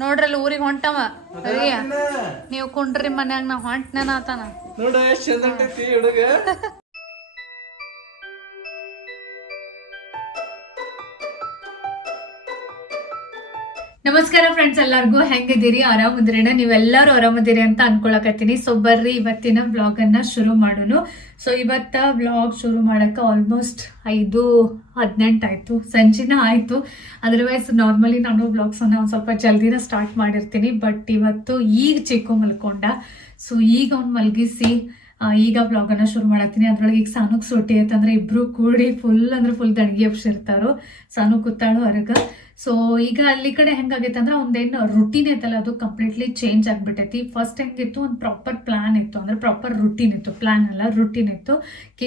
ನೋಡ್ರಲ್ಲ ಊರಿಗೆ ಹೊಂಟವ. ನೀವು ಕುಂಡ್ರಿ ಮನ್ಯಾಗ ನಾ ಹೊಂಟ್ನೇನ ಆತನ. ನೋಡ ಚಂದ ಹುಡುಗ. ನಮಸ್ಕಾರ ಫ್ರೆಂಡ್ಸ್ ಎಲ್ಲರಿಗೂ ಹೆಂಗಿದ್ದೀರಿ? ಆರಾಮದಿರೇನ? ನೀವೆಲ್ಲರೂ ಆರಾಮದಿರಿ ಅಂತ ಅನ್ಕೊಳಕತ್ತೀನಿ. ಸೊ ಬರ್ರಿ ಇವತ್ತಿನ ಬ್ಲಾಗ್ ಅನ್ನ ಶುರು ಮಾಡೋಣ. ಸೊ ಇವತ್ತ ಬ್ಲಾಗ್ ಶುರು ಮಾಡಕ್ಕೆ ಆಲ್ಮೋಸ್ಟ್ ಐದು, ಹದಿನೆಂಟು ಆಯ್ತು. ಸಂಜಿನ ಆಯ್ತು. ಅದರ್ವೈಸ್ ನಾರ್ಮಲಿ ನಾನು ಬ್ಲಾಗ್ಸ್ ಅನ್ನ ಒಂದ್ ಸ್ವಲ್ಪ ಜಲ್ದಿನ ಸ್ಟಾರ್ಟ್ ಮಾಡಿರ್ತೀನಿ. ಬಟ್ ಇವತ್ತು ಈಗ ಚಿಕ್ಕು ಮಲ್ಕೊಂಡ. ಸೊ ಈಗ ಅವ್ನು ಮಲಗಿಸಿ ಈಗ ಬ್ಲಾಗ್ ಅನ್ನ ಶುರು ಮಾಡತ್ತೀನಿ. ಅದ್ರೊಳಗೆ ಈಗ ಸಾನುಕ್ ಸೊಟ್ಟಿ ಐತಂದ್ರೆ ಇಬ್ರು ಕೂಡಿ ಫುಲ್ ಅಂದ್ರೆ ಫುಲ್ ದಣಗಿ ಎಬ್ಸಿರ್ತಾರೋ ಸಾನು ಕೂತಾಳು ಹೊರಗ ಸೊ ಈಗ ಅಲ್ಲಿ ಕಡೆ ಹೆಂಗಾಗೈತೆ ಅಂದ್ರೆ ಒಂದೇನು ರುಟೀನ್ ಐತಲ್ಲ, ಅದು ಕಂಪ್ಲೀಟ್ಲಿ ಚೇಂಜ್ ಆಗಿಬಿಟ್ಟೈತಿ ಫಸ್ಟ್ ಹೆಂಗಿತ್ತು, ಒಂದು ಪ್ರಾಪರ್ ಪ್ಲಾನ್ ಇತ್ತು. ಅಂದ್ರೆ ಪ್ರಾಪರ್ ರುಟೀನ್ ಇತ್ತು. ಪ್ಲಾನ್ ಅಲ್ಲ ರುಟೀನ್ ಇತ್ತು.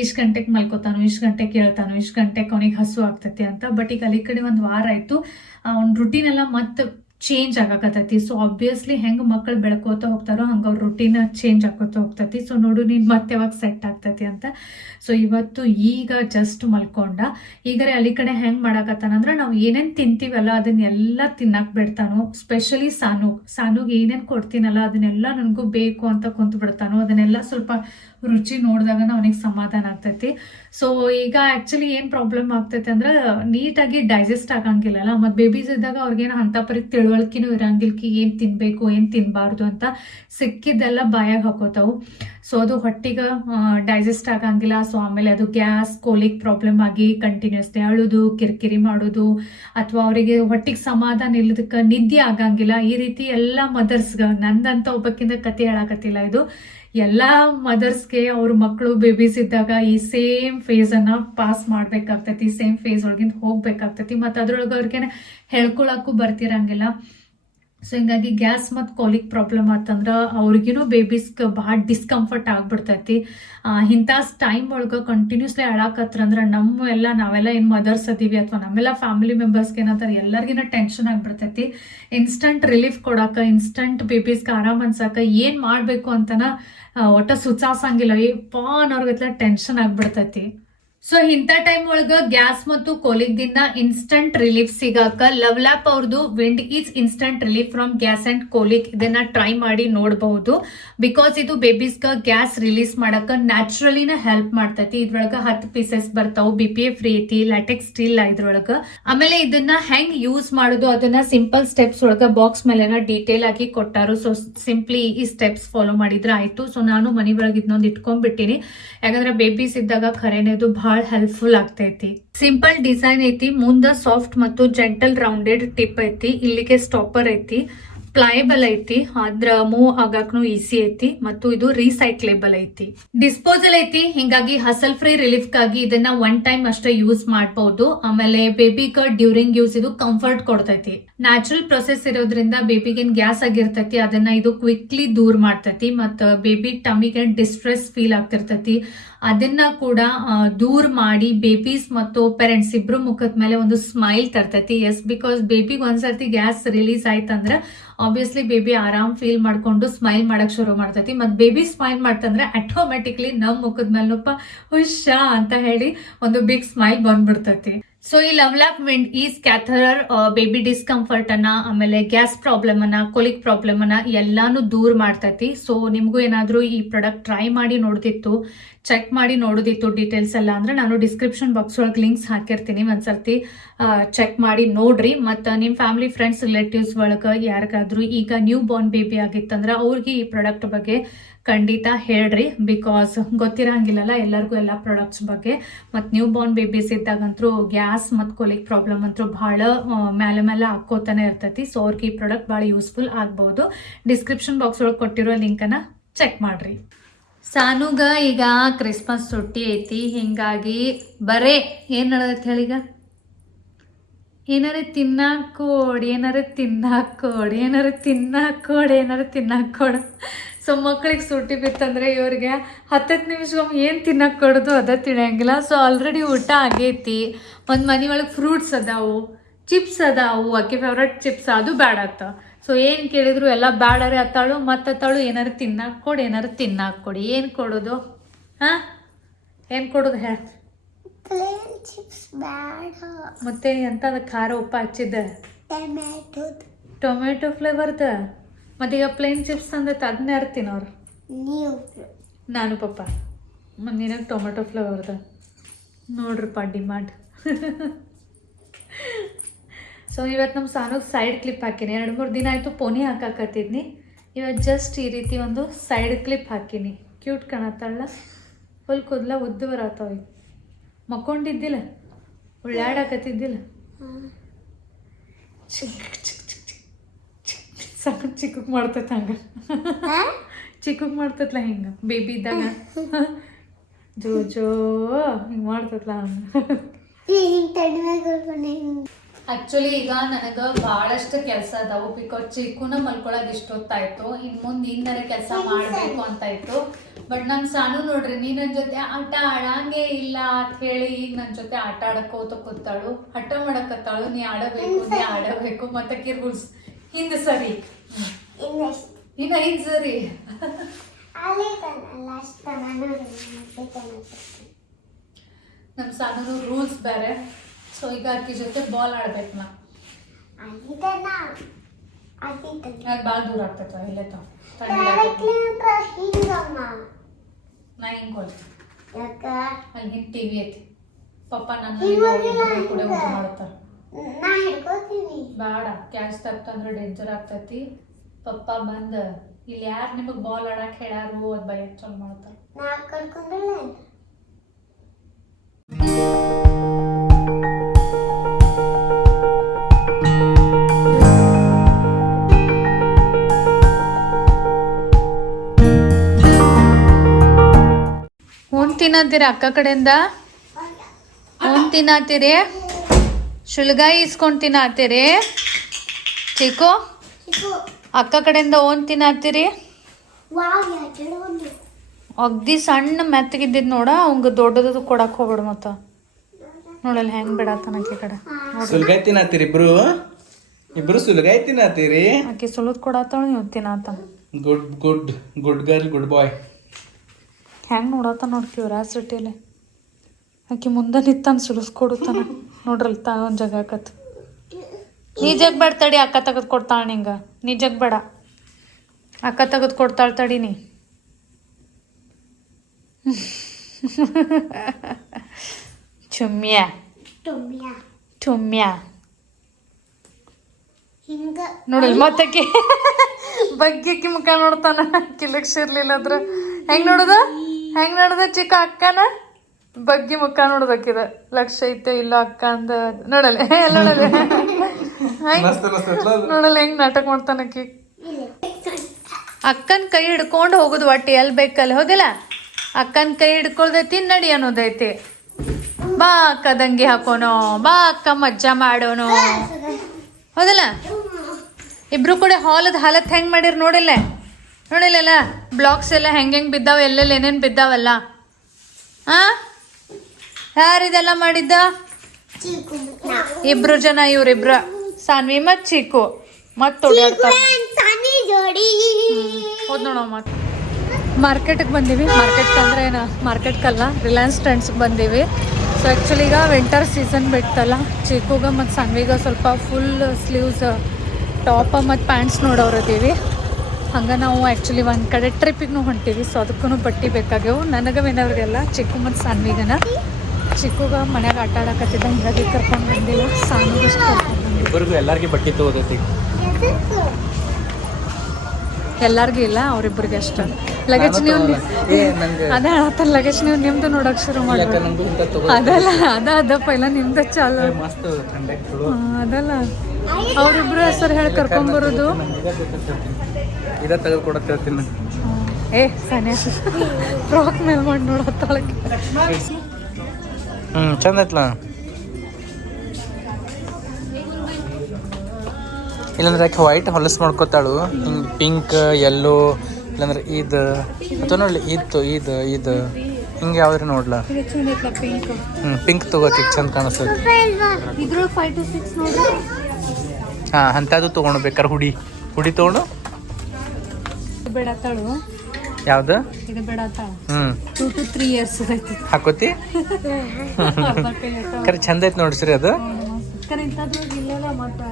ಇಷ್ಟು ಗಂಟೆಗೆ ಮಲ್ಕೋತಾನು ಇಷ್ಟು ಗಂಟೆಗೆ ಕೇಳ್ತಾನು ಇಷ್ಟು ಗಂಟೆಗೆ ಅವನಿಗೆ ಹಸು ಆಗ್ತೈತಿ ಅಂತ. ಬಟ್ ಈಗ ಅಲ್ಲಿ ಕಡೆ ಒಂದು ವಾರ ಆಯ್ತು. ಅವ್ನ ರುಟೀನ್ ಎಲ್ಲ ಮತ್ತೆ ಚೇಂಜ್ ಆಗಾಕತ್ತೈತಿ. ಸೊ ಆಬ್ವಿಯಸ್ಲಿ ಹೆಂಗ್ ಮಕ್ಕಳು ಬೆಳ್ಕೋತ ಹೋಗ್ತಾರೋ ಹಂಗೆ ಅವ್ರ ರುಟೀನ್ ಚೇಂಜ್ ಆಕೋತ ಹೋಗ್ತೈತಿ. ಸೊ ನೋಡು, ನೀನು ಮತ್ತೆ ಯಾವಾಗ ಸೆಟ್ ಆಗ್ತೈತಿ ಅಂತ. ಸೊ ಇವತ್ತು ಈಗ ಜಸ್ಟ್ ಮಲ್ಕೊಂಡ. ಈಗರೆ ಅಲ್ಲಿ ಕಡೆ ಹೆಂಗ್ ಮಾಡಾಕತ್ತಾನಂದ್ರೆ ನಾವು ಏನೇನು ತಿಂತೀವಲ್ಲ ಅದನ್ನೆಲ್ಲ ತಿನ್ನಕ್ ಬಿಡ್ತಾನು ಸ್ಪೆಷಲಿ ಸಾನುಗ್. ಸಾನುಗ್ ಏನೇನು ಕೊಡ್ತೀನಲ್ಲ ಅದನ್ನೆಲ್ಲ ನನಗೂ ಬೇಕು ಅಂತ ಕುಂತು ಬಿಡ್ತಾನು ಅದನ್ನೆಲ್ಲ ಸ್ವಲ್ಪ ರುಚಿ ನೋಡಿದಾಗ ಅವನಿಗೆ ಸಮಾಧಾನ ಆಗ್ತೈತಿ. ಸೊ ಈಗ ಆಕ್ಚುಲಿ ಏನ್ ಪ್ರಾಬ್ಲಮ್ ಆಗ್ತೈತೆ ಅಂದ್ರೆ ನೀಟಾಗಿ ಡೈಜೆಸ್ಟ್ ಆಗಂಗಿಲ್ಲಲ್ಲ. ಮತ್ತೆ ಬೇಬೀಸ್ ಇದ್ದಾಗ ಅವ್ರಿಗೇನು ಅಂತ ಪರಿ ತಿಳುವಳಿಕೆನೂ ಇರಂಗಿಲ್ಲ ಕಿ ಏನ್ ತಿನ್ಬೇಕು, ಏನ್ ತಿನ್ಬಾರ್ದು ಅಂತ ಸಿಕ್ಕಿದ್ದೆಲ್ಲ ಬಾಯಾಗ ಹಾಕೋತಾವು. ಸೊ ಅದು ಹೊಟ್ಟಿಗೆ ಡೈಜೆಸ್ಟ್ ಆಗಂಗಿಲ್ಲ. ಸೊ ಆಮೇಲೆ ಅದು ಗ್ಯಾಸ್ ಕೋಲಿಕ್ ಪ್ರಾಬ್ಲಮ್ ಆಗಿ ಕಂಟಿನ್ಯೂಸ್ ಅಳುದು, ಕಿರಿಕಿರಿ ಮಾಡೋದು. ಅಥವಾ ಅವರಿಗೆ ಹೊಟ್ಟಿಗೆ ಸಮಾಧಾನ ಇಲ್ಲದಕ್ಕೆ ನಿದ್ದೆ ಆಗಂಗಿಲ್ಲ. ಈ ರೀತಿ ಎಲ್ಲ ಮದರ್ಸ್ಗೆ ನಂದಂತ ಒಬ್ಬಕ್ಕಿಂತ ಕತೆ ಹೇಳಕತ್ತಿಲ್ಲ ಇದು. ಎಲ್ಲ ಮದರ್ಸ್ಗೆ ಅವ್ರ ಮಕ್ಕಳು ಬೇಬೀಸ್ ಇದ್ದಾಗ ಈ ಸೇಮ್ ಫೇಸ್ ಅನ್ನ ಪಾಸ್ ಮಾಡ್ಬೇಕಾಗ್ತೈತಿ. ಸೇಮ್ ಫೇಸ್ ಒಳಗಿಂದ ಹೋಗ್ಬೇಕಾಗ್ತೈತಿ. ಮತ್ತು ಅದ್ರೊಳಗೆ ಅವ್ರಿಗೆ ಹೇಳ್ಕೊಳಕ್ಕೂ ಬರ್ತಿರಂಗಿಲ್ಲ. ಸೊ ಹಿಂಗಾಗಿ ಗ್ಯಾಸ್ ಮತ್ತು ಕೋಲಿಕ್ ಪ್ರಾಬ್ಲಮ್ ಆತಂದ್ರೆ ಅವ್ರಿಗಿನೂ ಬೇಬೀಸ್ಗೆ ಭಾಳ ಡಿಸ್ಕಂಫರ್ಟ್ ಆಗಿಬಿಡ್ತೈತಿ. ಇಂಥ ಟೈಮ್ ಒಳಗೆ ಕಂಟಿನ್ಯೂಸ್ಲಿ ಅಳಾಕತ್ರಂದ್ರ ನಮ್ಮ ಎಲ್ಲ ನಾವೆಲ್ಲ ಏನು ಮದರ್ಸ್ ಅದೀವಿ ಅಥವಾ ನಮ್ಮೆಲ್ಲ ಫ್ಯಾಮಿಲಿ ಮೆಂಬರ್ಸ್ಗೆ ಏನಂತಾರೆ ಎಲ್ಲರಿಗಿನ ಟೆನ್ಷನ್ ಆಗಿಬಿಡ್ತೈತಿ. ಇನ್ಸ್ಟಂಟ್ ರಿಲೀಫ್ ಕೊಡೋಕೆ ಇನ್ಸ್ಟಂಟ್ ಬೇಬೀಸ್ಗೆ ಆರಾಮ್ ಅನ್ಸಕ್ಕೆ ಏನು ಮಾಡಬೇಕು ಅಂತನ ಒಟ್ಟ ಸುಚಾಸಂಗಿಲ್ಲ. ಏಪ್ಪಾ ಅನ್ನೋರ್ಗತ್ಲ ಟೆನ್ಷನ್ ಆಗ್ಬಿಡ್ತೈತಿ. ಸೊ ಇಂಥ ಟೈಮ್ ಒಳಗ ಗ್ಯಾಸ್ ಮತ್ತು ಕೋಲಿಗ್ದಿಂದ ಇನ್ಸ್ಟಂಟ್ ರಿಲೀಫ್ ಸಿಗಾಕ ಲವ್ ಲ್ಯಾಪ್ ಅವ್ರದ್ದು wind is instant relief from gas and colic ಇದನ್ನ ಟ್ರೈ ಮಾಡಿ ನೋಡಬಹುದು. ಬಿಕಾಸ್ ಇದು ಬೇಬೀಸ್ಗ ಗ್ಯಾಸ್ ರಿಲೀಸ್ ಮಾಡಕ ನ್ಯಾಚುರಲಿನ ಹೆಲ್ಪ್ ಮಾಡ್ತೈತಿ. ಇದ್ರೊಳಗ ಹತ್ತು ಪೀಸಸ್ ಬರ್ತಾವು. ಬಿ ಪಿ ಫ್ರೀ ಐತಿ ಲ್ಯಾಟೆಕ್ಸ್ ಸ್ಟೀಲ್ ಇದ್ರೊಳಗ. ಆಮೇಲೆ ಇದನ್ನ ಹೆಂಗ್ ಯೂಸ್ ಮಾಡೋದು, ಅದನ್ನ ಸಿಂಪಲ್ ಸ್ಟೆಪ್ಸ್ ಒಳಗ ಬಾಕ್ಸ್ ಮೇಲೆನ ಡೀಟೇಲ್ ಆಗಿ ಕೊಟ್ಟಾರು. ಸೊ ಸಿಂಪ್ಲಿ ಈ ಸ್ಟೆಪ್ಸ್ ಫಾಲೋ ಮಾಡಿದ್ರೆ ಆಯ್ತು. ಸೊ ನಾನು ಮನಿ ಒಳಗೆ ಇದನ್ನೊಂದು ಇಟ್ಕೊಂಡ್ಬಿಟ್ಟಿನಿ. ಯಾಕಂದ್ರೆ ಬೇಬೀಸ್ ಇದ್ದಾಗ ಖರೇನೇದು ಇದು ಬಹಳ ಹೆಲ್ಪ್ಫುಲ್ ಆಗ್ತೈತಿ. ಸಿಂಪಲ್ ಡಿಸೈನ್ ಐತಿ, ಮುಂದ ಸಾಫ್ಟ್ ಮತ್ತು ಜೆಂಟಲ್ ರೌಂಡೆಡ್ ಟಿಪ್ ಐತಿ, ಇಲ್ಲಿಗೆ ಸ್ಟಾಪರ್ ಐತಿ ಪ್ಲೈಬಲ್ ಐತಿ ಅದ್ರ ಮೂವ್ ಆಗಾಕ್ನು ಈಸಿ ಐತಿ, ಮತ್ತು ಇದು ರೀಸೈಕ್ಲೇಬಲ್ ಐತಿ. ಡಿಸ್ಪೋಸಲ್ ಐತಿ, ಹಿಂಗಾಗಿ ಹಸಲ್ ಫ್ರೀ ರಿಲೀಫ್ಗಾಗಿ ಇದನ್ನ ಒನ್ ಟೈಮ್ ಅಷ್ಟೇ ಯೂಸ್ ಮಾಡಬಹುದು ಆಮೇಲೆ ಬೇಬಿ ಕಟ್ ಡ್ಯೂರಿಂಗ್ ಯೂಸ್ ಇದು ಕಂಫರ್ಟ್ ಕೊಡ್ತೈತಿ. ನ್ಯಾಚುರಲ್ ಪ್ರೊಸೆಸ್ ಇರೋದ್ರಿಂದ ಬೇಬಿಗೇನ್ ಗ್ಯಾಸ್ ಆಗಿರ್ತೈತಿ, ಅದನ್ನ ಇದು ಕ್ವಿಕ್ಲಿ ದೂರ್ ಮಾಡ್ತೈತಿ, ಮತ್ತ ಬೇಬಿ ಟಮಿಗೆ ಡಿಸ್ಟ್ರೆಸ್ ಫೀಲ್ ಆಗ್ತಿರ್ತೈತಿ. ಅದನ್ನ ಕೂಡ ದೂರ್ ಮಾಡಿ ಬೇಬೀಸ್ ಮತ್ತು ಪೇರೆಂಟ್ಸ್ ಇಬ್ರು ಮುಖದ ಮೇಲೆ ಒಂದು ಸ್ಮೈಲ್ ತರ್ತೈತಿ. ಎಸ್ ಬಿಕಾಸ್ ಬೇಬಿಗೆ ಒಂದ್ಸರ್ತಿ ಗ್ಯಾಸ್ ರಿಲೀಸ್ ಆಯ್ತಂದ್ರೆ ಆಬ್ವಿಯಸ್ಲಿ ಬೇಬಿ ಆರಾಮ್ ಫೀಲ್ ಮಾಡ್ಕೊಂಡು ಸ್ಮೈಲ್ ಮಾಡಕ್ ಶುರು ಮಾಡ್ತೈತಿ. ಮತ್ ಬೇಬಿ ಸ್ಮೈಲ್ ಮಾಡ್ತಂದ್ರೆ ಆಟೋಮೆಟಿಕ್ಲಿ ನಮ್ ಮುಖದ ಮೇಲಪ್ಪ ಹುಷಾ ಅಂತ ಹೇಳಿ ಒಂದು ಬಿಗ್ ಸ್ಮೈಲ್ ಬಂದ್ಬಿಡ್ತೈತಿ. ಸೊ ಈ ಲವ್ ಲ್ಯಾಪ್ ವಿಂಡ್ ಈ ಸ್ಕ್ಯಾಥರರ್ ಬೇಬಿ ಡಿಸ್ಕಂಫರ್ಟ್ ಅನ್ನ, ಆಮೇಲೆ ಗ್ಯಾಸ್ ಪ್ರಾಬ್ಲಮ್ ಅನ್ನ ಕೊಲಿಕ್ ಪ್ರಾಬ್ಲಮ್ ಅನ್ನ ಎಲ್ಲಾನು ದೂರ ಮಾಡ್ತೈತಿ. ಸೊ ನಿಮಗೂ ಏನಾದರೂ ಈ ಪ್ರಾಡಕ್ಟ್ ಟ್ರೈ ಮಾಡಿ ನೋಡ್ತಿತ್ತು ಚೆಕ್ ಮಾಡಿ ನೋಡೋದಿತ್ತು ಡೀಟೇಲ್ಸ್ ಎಲ್ಲ. ಅಂದ್ರೆ ನಾನು ಡಿಸ್ಕ್ರಿಪ್ಷನ್ ಬಾಕ್ಸ್ ಒಳಗೆ ಲಿಂಕ್ಸ್ ಹಾಕಿರ್ತೀನಿ. ಒಂದ್ಸರ್ತಿ ಚೆಕ್ ಮಾಡಿ ನೋಡ್ರಿ. ಮತ್ತು ನಿಮ್ಮ ಫ್ಯಾಮಿಲಿ ಫ್ರೆಂಡ್ಸ್ ರಿಲೇಟಿವ್ಸ್ ಒಳಗೆ ಯಾರಿಗಾದ್ರೂ ಈಗ ನ್ಯೂ ಬಾರ್ನ್ ಬೇಬಿ ಆಗಿತ್ತಂದ್ರೆ ಅವ್ರಿಗೆ ಈ ಪ್ರಾಡಕ್ಟ್ ಬಗ್ಗೆ ಖಂಡಿತ ಹೇಳ್ರಿ. ಬಿಕಾಸ್ ಗೊತ್ತಿರಂಗಿಲ್ಲಲ್ಲ ಎಲ್ಲರಿಗೂ ಎಲ್ಲ ಪ್ರಾಡಕ್ಟ್ಸ್ ಬಗ್ಗೆ. ಮತ್ತು ನ್ಯೂ ಬಾರ್ನ್ ಬೇಬೀಸ್ ಇದ್ದಾಗಂತೂ ಗ್ಯಾಸ್ ಮತ್ತು ಕೊಲಿಕ್ ಪ್ರಾಬ್ಲಮ್ ಅಂತೂ ಭಾಳ ಮೇಲೆ ಮೇಲೆ ಹಾಕೋತಾನೆ ಇರ್ತೈತಿ. ಸೊ ಅವ್ರಿಗೆ ಈ ಪ್ರಾಡಕ್ಟ್ ಭಾಳ ಯೂಸ್ಫುಲ್ ಆಗ್ಬೋದು. ಡಿಸ್ಕ್ರಿಪ್ಷನ್ ಬಾಕ್ಸ್ ಒಳಗೆ ಕೊಟ್ಟಿರೋ ಲಿಂಕನ್ನು ಚೆಕ್ ಮಾಡ್ರಿ. ಸಾನುಗ ಈಗ ಕ್ರಿಸ್ಮಸ್ ಸುಟ್ಟಿ ಐತಿ, ಹಿಂಗಾಗಿ ಬರೇ, ಏನು ನಡೆದೈತೆ ಹೇಳೀಗ ಏನಾರ ತಿನ್ನಾಕೋಡ್ ಕೊಡ್, ಏನಾರ ತಿನ್ನಾಕ್ ತಿನ್ನಾಕೋಡ್ ಏನಾರ ತಿನ್ನಾಕೋಡ್ ಕೊಡ್, ಏನಾರ ತಿನ್ನಾಕ್ ಕೊಡ್. ಸೊ ಮಕ್ಳಿಗೆ ಸುಟ್ಟಿ ಬಿತ್ತಂದ್ರೆ ಇವ್ರಿಗೆ ಹತ್ತತ್ತು ನಿಮಿಷಗೊಮ್ಮೆ ಏನು ತಿನ್ನಕ್ಕೆ ಕೊಡೋದು ಅದ ತಿಳಿಯಂಗಿಲ್ಲ. ಸೊ ಆಲ್ರೆಡಿ ಊಟ ಆಗೈತಿ. ಒಂದು ಮನೆ ಒಳಗೆ ಫ್ರೂಟ್ಸ್ ಅದಾವು ಚಿಪ್ಸ್ ಅದಾವು, ಅಕ್ಕಿ ಫೇವ್ರೆಟ್ ಚಿಪ್ಸ್ ಅದು ಬ್ಯಾಡತ್ತ ಸೊ ಏನು ಕೇಳಿದ್ರು? ಎಲ್ಲ ಬ್ಯಾಡರೆ ಅತ್ತಾಳು ಮತ್ತೆ ಅತ್ತಾಳು ಏನಾರು ತಿನ್ನಾಕ್ ಕೊಡಿ ಏನಾರು ತಿನ್ನಾಕ್ ಕೊಡಿ ಏನು ಕೊಡೋದು? ಹಾಂ? ಏನು ಕೊಡೋದು ಹೇಳ ಪ್ಲೇನ್ ಚಿಪ್ಸ್ ಬೇಡ ಮತ್ತೆ ಎಂತ ಖಾರ ಉಪ್ಪು ಹಚ್ಚಿದ್ದ? ಟೊಮ್ಯಾಟೊ. ಟೊಮೆಟೊ ಫ್ಲೇವರ್ದ? ಮತ್ತೀಗ ಪ್ಲೇನ್ ಚಿಪ್ಸ್ ಅಂದ್ರೆ ಅದನ್ನೇ ಯಾರು ತಿನ್ನೋರು? ನಾನು ಪಪ್ಪ. ಮತ್ತು ನಿನಗೆ ಟೊಮೆಟೊ ಫ್ಲೇವರ್ದ? ನೋಡ್ರಪ್ಪ ಡಿಮಾಂಡ್ ಸೊ ಇವತ್ತು ನಮ್ಮ ಸಾನುಗೆ ಸೈಡ್ ಕ್ಲಿಪ್ ಹಾಕೀನಿ. ಎರಡು ಮೂರು ದಿನ ಆಯಿತು ಪೋನಿ ಹಾಕಾಕತ್ತಿದ್ನಿ. ಇವತ್ತು ಜಸ್ಟ್ ಈ ರೀತಿ ಒಂದು ಸೈಡ್ ಕ್ಲಿಪ್ ಹಾಕೀನಿ. ಕ್ಯೂಟ್ ಕಾಣತ್ತಲ್ಲ ಫುಲ್ ಕೂದಲ ಉದ್ದು ಬರತ್ತವ ಮಕ್ಕೊಂಡಿದ್ದಿಲ್ಲ? ಉಳ್ಳಾಡಕತ್ತಿದ್ದಿಲ್ಲ? ಸಣ್ಣ ಚಿಕ್ಕ ಮಾಡ್ತೈತೆ ಹಂಗೆ. ಚಿಕ್ಕ ಮಾಡ್ತೈತ್ಲ ಹಿಂಗೆ? ಬೇಬಿ ಇದ್ದಾಗ ಜೋ ಜೋ ಹಿಂಗೆ ಮಾಡ್ತೈತ್ಲ ಹಂಗೆ ಆಕ್ಚುಲಿ ಈಗ ನನಗೆ ಬಹಳಷ್ಟು ಕೆಲಸ ಅದಾವು ಬಿಕಾಸ್ ಚಿಕ್ಕೂನ ಮಲ್ಕೊಳಕ್ ಇಷ್ಟೊತ್ತಾಯ್ತು. ಇನ್ ಮುಂದೆ ಇನ್ನರ ಕೆಲಸ ಮಾಡಬೇಕು ಅಂತ ಇತ್ತು ಬಟ್ ನನ್ ಸಾನು ನೋಡ್ರಿ ನೀ ನನ್ನ ಜೊತೆ ಆಟ ಆಡಂಗೆ ಇಲ್ಲ ಅಂತ ಹೇಳಿ ಈಗ ನನ್ ಜೊತೆ ಆಟ ಆಡಕ್ಕೋತ ಕೂತಾಳು. ಹಠ ಮಾಡಕತ್ತಾಳು ನೀ ಆಡಬೇಕು ನೀ ಆಡಬೇಕು ಮತ್ತೆ ರೂಲ್ಸ್ ಹಿಂದೆ ಸರಿ. ಇನ್ನ ಹಿಂದ್ ಸರಿ. ನಮ್ಮ ಸಾನು ರೂಲ್ಸ್ ಬೇರೆ. ಸೊ ಈಗ ಅಕ್ಕಿ ಜೊತೆ ಬಾಲ್ ಆಡ್ಬೇಕು ನಾ ಅದು ಭಾಳ ದೂರ ಆಗ್ತೈತ ಇಲ್ಲೇ ತಾವ್. ಹಿಂಗ್ ಟಿವಿ ಐತಿ ಪಪ್ಪ ನನ್ನ ಹಿಂಗ್ ಕೂಡ ಊಟ ಹಿಂಗ. ಮಾಡ್ತಾರ ನಾ ಹಿಡ್ಕೋತೀನಿ. ಬೇಡ ಕ್ಯಾಚ್ ತಪ್ತಂದ್ರೆ ಡೇಂಜರ್ ಆಗ್ತೈತಿ. ಪಪ್ಪ ಬಂದ ಇಲ್ಲಿ ಯಾರು ನಿಮಗ್ ಬಾಲ್ ಆಡಕ್ ಹೇಳ್ಯಾರು ಅದ್ ಬೈಕ್ ಚಲೋ ಮಾಡ್ತಾರ. ತಿನ್ನತ್ತೀರಿ ಅಕ್ಕ ಕಡೆಯಿಂದ? ಹೂನ್ ತಿನ್ನತ್ತೀರಿ? ಶುಲ್ಗಾಯಿ ಇಸ್ಕೊಂಡು ತಿನ್ನತ್ತೀರಿ? ಚಿಕ್ಕು ಅಕ್ಕ ಕಡೆಯಿಂದ ಓನ್ ತಿನ್ನತ್ತೀರಿ? ಅಗ್ದಿ ಸಣ್ಣ ಮೆತ್ತಗಿದ್ದಿದ್ ನೋಡ ಅವಂಗ ದೊಡ್ಡದು ಕೊಡಕ್ ಹೋಗ್ಬಿಡು ಮತ್ತ. ನೋಡಲ್ಲ ಹೆಂಗ್ ಬಿಡತ್ತಾನಕ್ಕೆ ಕಡೆ. ಸುಲ್ಗಾಯ್ ತಿನ್ನತ್ತೀರಿ ಇಬ್ರು? ಇಬ್ರು ಸುಲ್ಗಾಯ್ ತಿನ್ನತ್ತೀರಿ? ಆಕೆ ಸುಲದ್ ಕೊಡತ್ತಾಳ ನೀವು ತಿನ್ನತ್ತ good good good girl good boy. ಹೆಂಗ್ ನೋಡತ್ತ ನೋಡಿ ಕ್ಯೂರಿಯಾಸಿಟಿಯಲ್ಲಿ ಆಕಿ ಮುಂದೆ ಸುರುಸು ಸುಲಿಸ್ಕೊಡುತ್ತಾನ. ನೋಡ್ರಲ್ ತಾ ಜಗ ಹಾಕತ್ ನೀ ಜಗ್ ಬೇಡ ತಡಿ ಅಕ್ಕ ತೆಗೆದು ಕೊಡ್ತಾಳ ನಿಂಗ. ನೀ ಜಗ್ ಬೇಡ. ಅಕ್ಕ ತೆಗೆದು ಕೊಡ್ತಾಳ ತಡಿ ನೀ. ಚುಮ್ಯ. ಚುಮ್ಯ ಹಿಂಗ. ನೋಡಲ್ ಮತ್ತಕ್ಕೆ ಕಿ ಮುಖ ನೋಡ್ತಾನ. ಕಿಲಕ್ಷ ಇರ್ಲಿಲ್ಲ ಅದ್ರ. ಹೆಂಗ್ ನೋಡುದ? ಹೆಂಗ್ ನೋಡುದ ಚಿಕ್ಕ ಅಕ್ಕನ? ಬಗ್ಗಿ ಮುಖ ನೋಡ್ದಕ್ಕಿದ ಲಕ್ಷ ಐತೆ ಇಲ್ಲ ಅಕ್ಕ ಅಂದ ನೋಡಲೆ ನೋಡಲೆ? ನೋಡಲ್ಲ ಹೆಂಗ್ ನಾಟಕ ಮಾಡ್ತಾನಕ್ಕಿ ಅಕ್ಕನ ಕೈ ಹಿಡ್ಕೊಂಡು ಹೋಗುದು ಒಟ್ಟು ಎಲ್ಲಿ ಬೇಕಲ್ಲಿ? ಹೋಗಿಲ್ಲ? ಅಕ್ಕನ ಕೈ ಹಿಡ್ಕೊಳ್ದೈತಿ ನಡಿ ಅನ್ನೋದೈತಿ ಬಾ ಅಕ್ಕ ದಂಗಿ ಹಾಕೋನು ಬಾ ಅಕ್ಕ ಮಜ್ಜಾ ಮಾಡೋನು. ಹೌದಲ್ಲ ಇಬ್ರು ಕೂಡ ಹಾಲದ ಹಾಲತ್ ಹೆಂಗ್ ಮಾಡಿರ್ ನೋಡಿಲ್ಲ? ನೋಡಿಲ್ಲಲ್ಲ? ಬ್ಲಾಕ್ಸ್ ಎಲ್ಲ ಹೆಂಗೆ ಹೆಂಗೆ ಬಿದ್ದಾವೆ ಎಲ್ಲೆಲ್ಲಿ ಏನೇನು ಬಿದ್ದಾವಲ್ಲ? ಆ? ಯಾರಿದೆಲ್ಲ ಮಾಡಿದ್ದ? ಇಬ್ರು ಜನ ಇವ್ರಿಬ್ರ. ಸಾನ್ವಿ ಮತ್ತು ಚೀಕು. ಮತ್ತು ಓಡಾಡ್ತಾರ. ಹೋದ್ ನೋಡೋ ಮತ್. ಮಾರ್ಕೆಟ್ಗೆ ಬಂದೀವಿ. ಮಾರ್ಕೆಟ್ ಅಂದ್ರೆ ಏನು? ಮಾರ್ಕೆಟ್ಗಲ್ಲ ರಿಲಯನ್ಸ್ ಟ್ರೆಂಡ್ಸ್ಗೆ ಬಂದೀವಿ. ಸೊ ಆ್ಯಕ್ಚುಲಿ ಈಗ ವಿಂಟರ್ ಸೀಸನ್ ಬಿಡ್ತಲ್ಲ. ಚಿಕ್ಕುಗ ಮತ್ತು ಸಾನ್ವಿಗ ಸ್ವಲ್ಪ ಫುಲ್ ಸ್ಲೀವ್ಸ್ ಟಾಪ ಮತ್ತು ಪ್ಯಾಂಟ್ಸ್ ನೋಡೋರಿದ್ದೀವಿ ಹಂಗೆ ನಾವು ಆ್ಯಕ್ಚುಲಿ ಒಂದು ಕಡೆ ಟ್ರಿಪ್ಪಿಗೂ ಹೊಂಟೀವಿ. ಸೊ ಅದಕ್ಕೂ ಬಟ್ಟೆ ಬೇಕಾಗ್ಯವು. ನನಗೆ ವಿನವ್ರಿಗೆಲ್ಲ ಚಿಕ್ಕು ಮತ್ತು ಸಾನ್ವಿಗನ ಚಿಕ್ಕುಗ ಮನ್ಯಾಗ ಆಟ ಆಡಕತ್ತಿದ್ದ ಹಿಂಗಾಗಿ ಕರ್ಕೊಂಡು ಬಂದಿಲ್ಲ. ಸಾನುಗಷ್ಟು ಎಲ್ಲರಿಗೂ ಬಂದಿಲ್ಲ. ಇಬ್ಬರಿಗೂ ಎಲ್ಲಾರ್ಗಿ ಬಟ್ಟೆ ತಗೋದೈತಿ. ಎಲ್ಲರಿಗೂ ಇಲ್ಲ ಅವ್ರಿಬ್ರಿಗೆ ಅಷ್ಟ. ಲಗೇಜ್ ನೀವು ಅದೇ ಆತ ಲಗೇಜ್ ನೀವು ನಿಮ್ದು ನೋಡಕ್ ಶುರು ಮಾಡಿ ಅದಲ್ಲ ಅದ ಅದ ಪೈಲ ನಿಮ್ದು ಚಲೋ. ಅದಲ್ಲ. ಅವ್ರಿಬ್ರು ಹೆಸರು ಹೇಳಿ ಕರ್ಕೊಂಬರೋದು ಇದ ತೆಗೆದುಕೊಡ ಕೊಡತ್ತೆ ಹೇಳ್ತೀನಿ ಏ ಸನ್ಯ ಫ್ರಾಕ್ ಮೇಲೆ ಮಾಡಿ ನೋಡತ್ತೊಳಗೆ ಹ್ಞೂ ಚಂದ ಐತ್ಲ? ಇಲ್ಲಾಂದ್ರೆ ಯಾಕೆ ವೈಟ್ ಹೊಲಸ್ ಮಾಡ್ಕೊತಾಳು? ಹಿಂಗೆ ಪಿಂಕ್ ಯೆಲ್ಲೋ ಇಲ್ಲಾಂದ್ರೆ ಇದು ಅಥವಾ ನೋಡ್ಲಿ ಇತ್ತು ಇದು ಇದು ಹಿಂಗೆ ಯಾವ್ದ್ರಿ ನೋಡ್ಲ? ಇದು ಚಂದ ಪಿಂಕ್ ಹ್ಮ್ ಪಿಂಕ್ ತಗೋತಿ ಚಂದ ಕಾಣಿಸ್ತದೆ ಹಾಂ ಫೈವ್ ಟು ಸಿಕ್ಸ್ ನೋಡ್ರಿ ಹಾ ಅಂಥದ್ದು ತೊಗೊಂಡು ಬೇಕಾರೆ ಹುಡಿ. ಹುಡಿ ತೊಗೊಂಡು ಬೇಡತ್ತಾಳು ಯಾವ್ದು? ಇದು ಬೇಡತ್ತಾಳ ಹ್ಮ್. ಟೂ ಟು ತ್ರೀ ಇಯರ್ಸ್ ಐತಿ ಹಾಕೋತಿ? ಕರೆ ಚಂದ ಐತೆ ನೋಡ್ಸ್ರಿ ಅದು. ಕರೆ ಇಲ್ಲಲ್ಲ ಮತ್ತೆ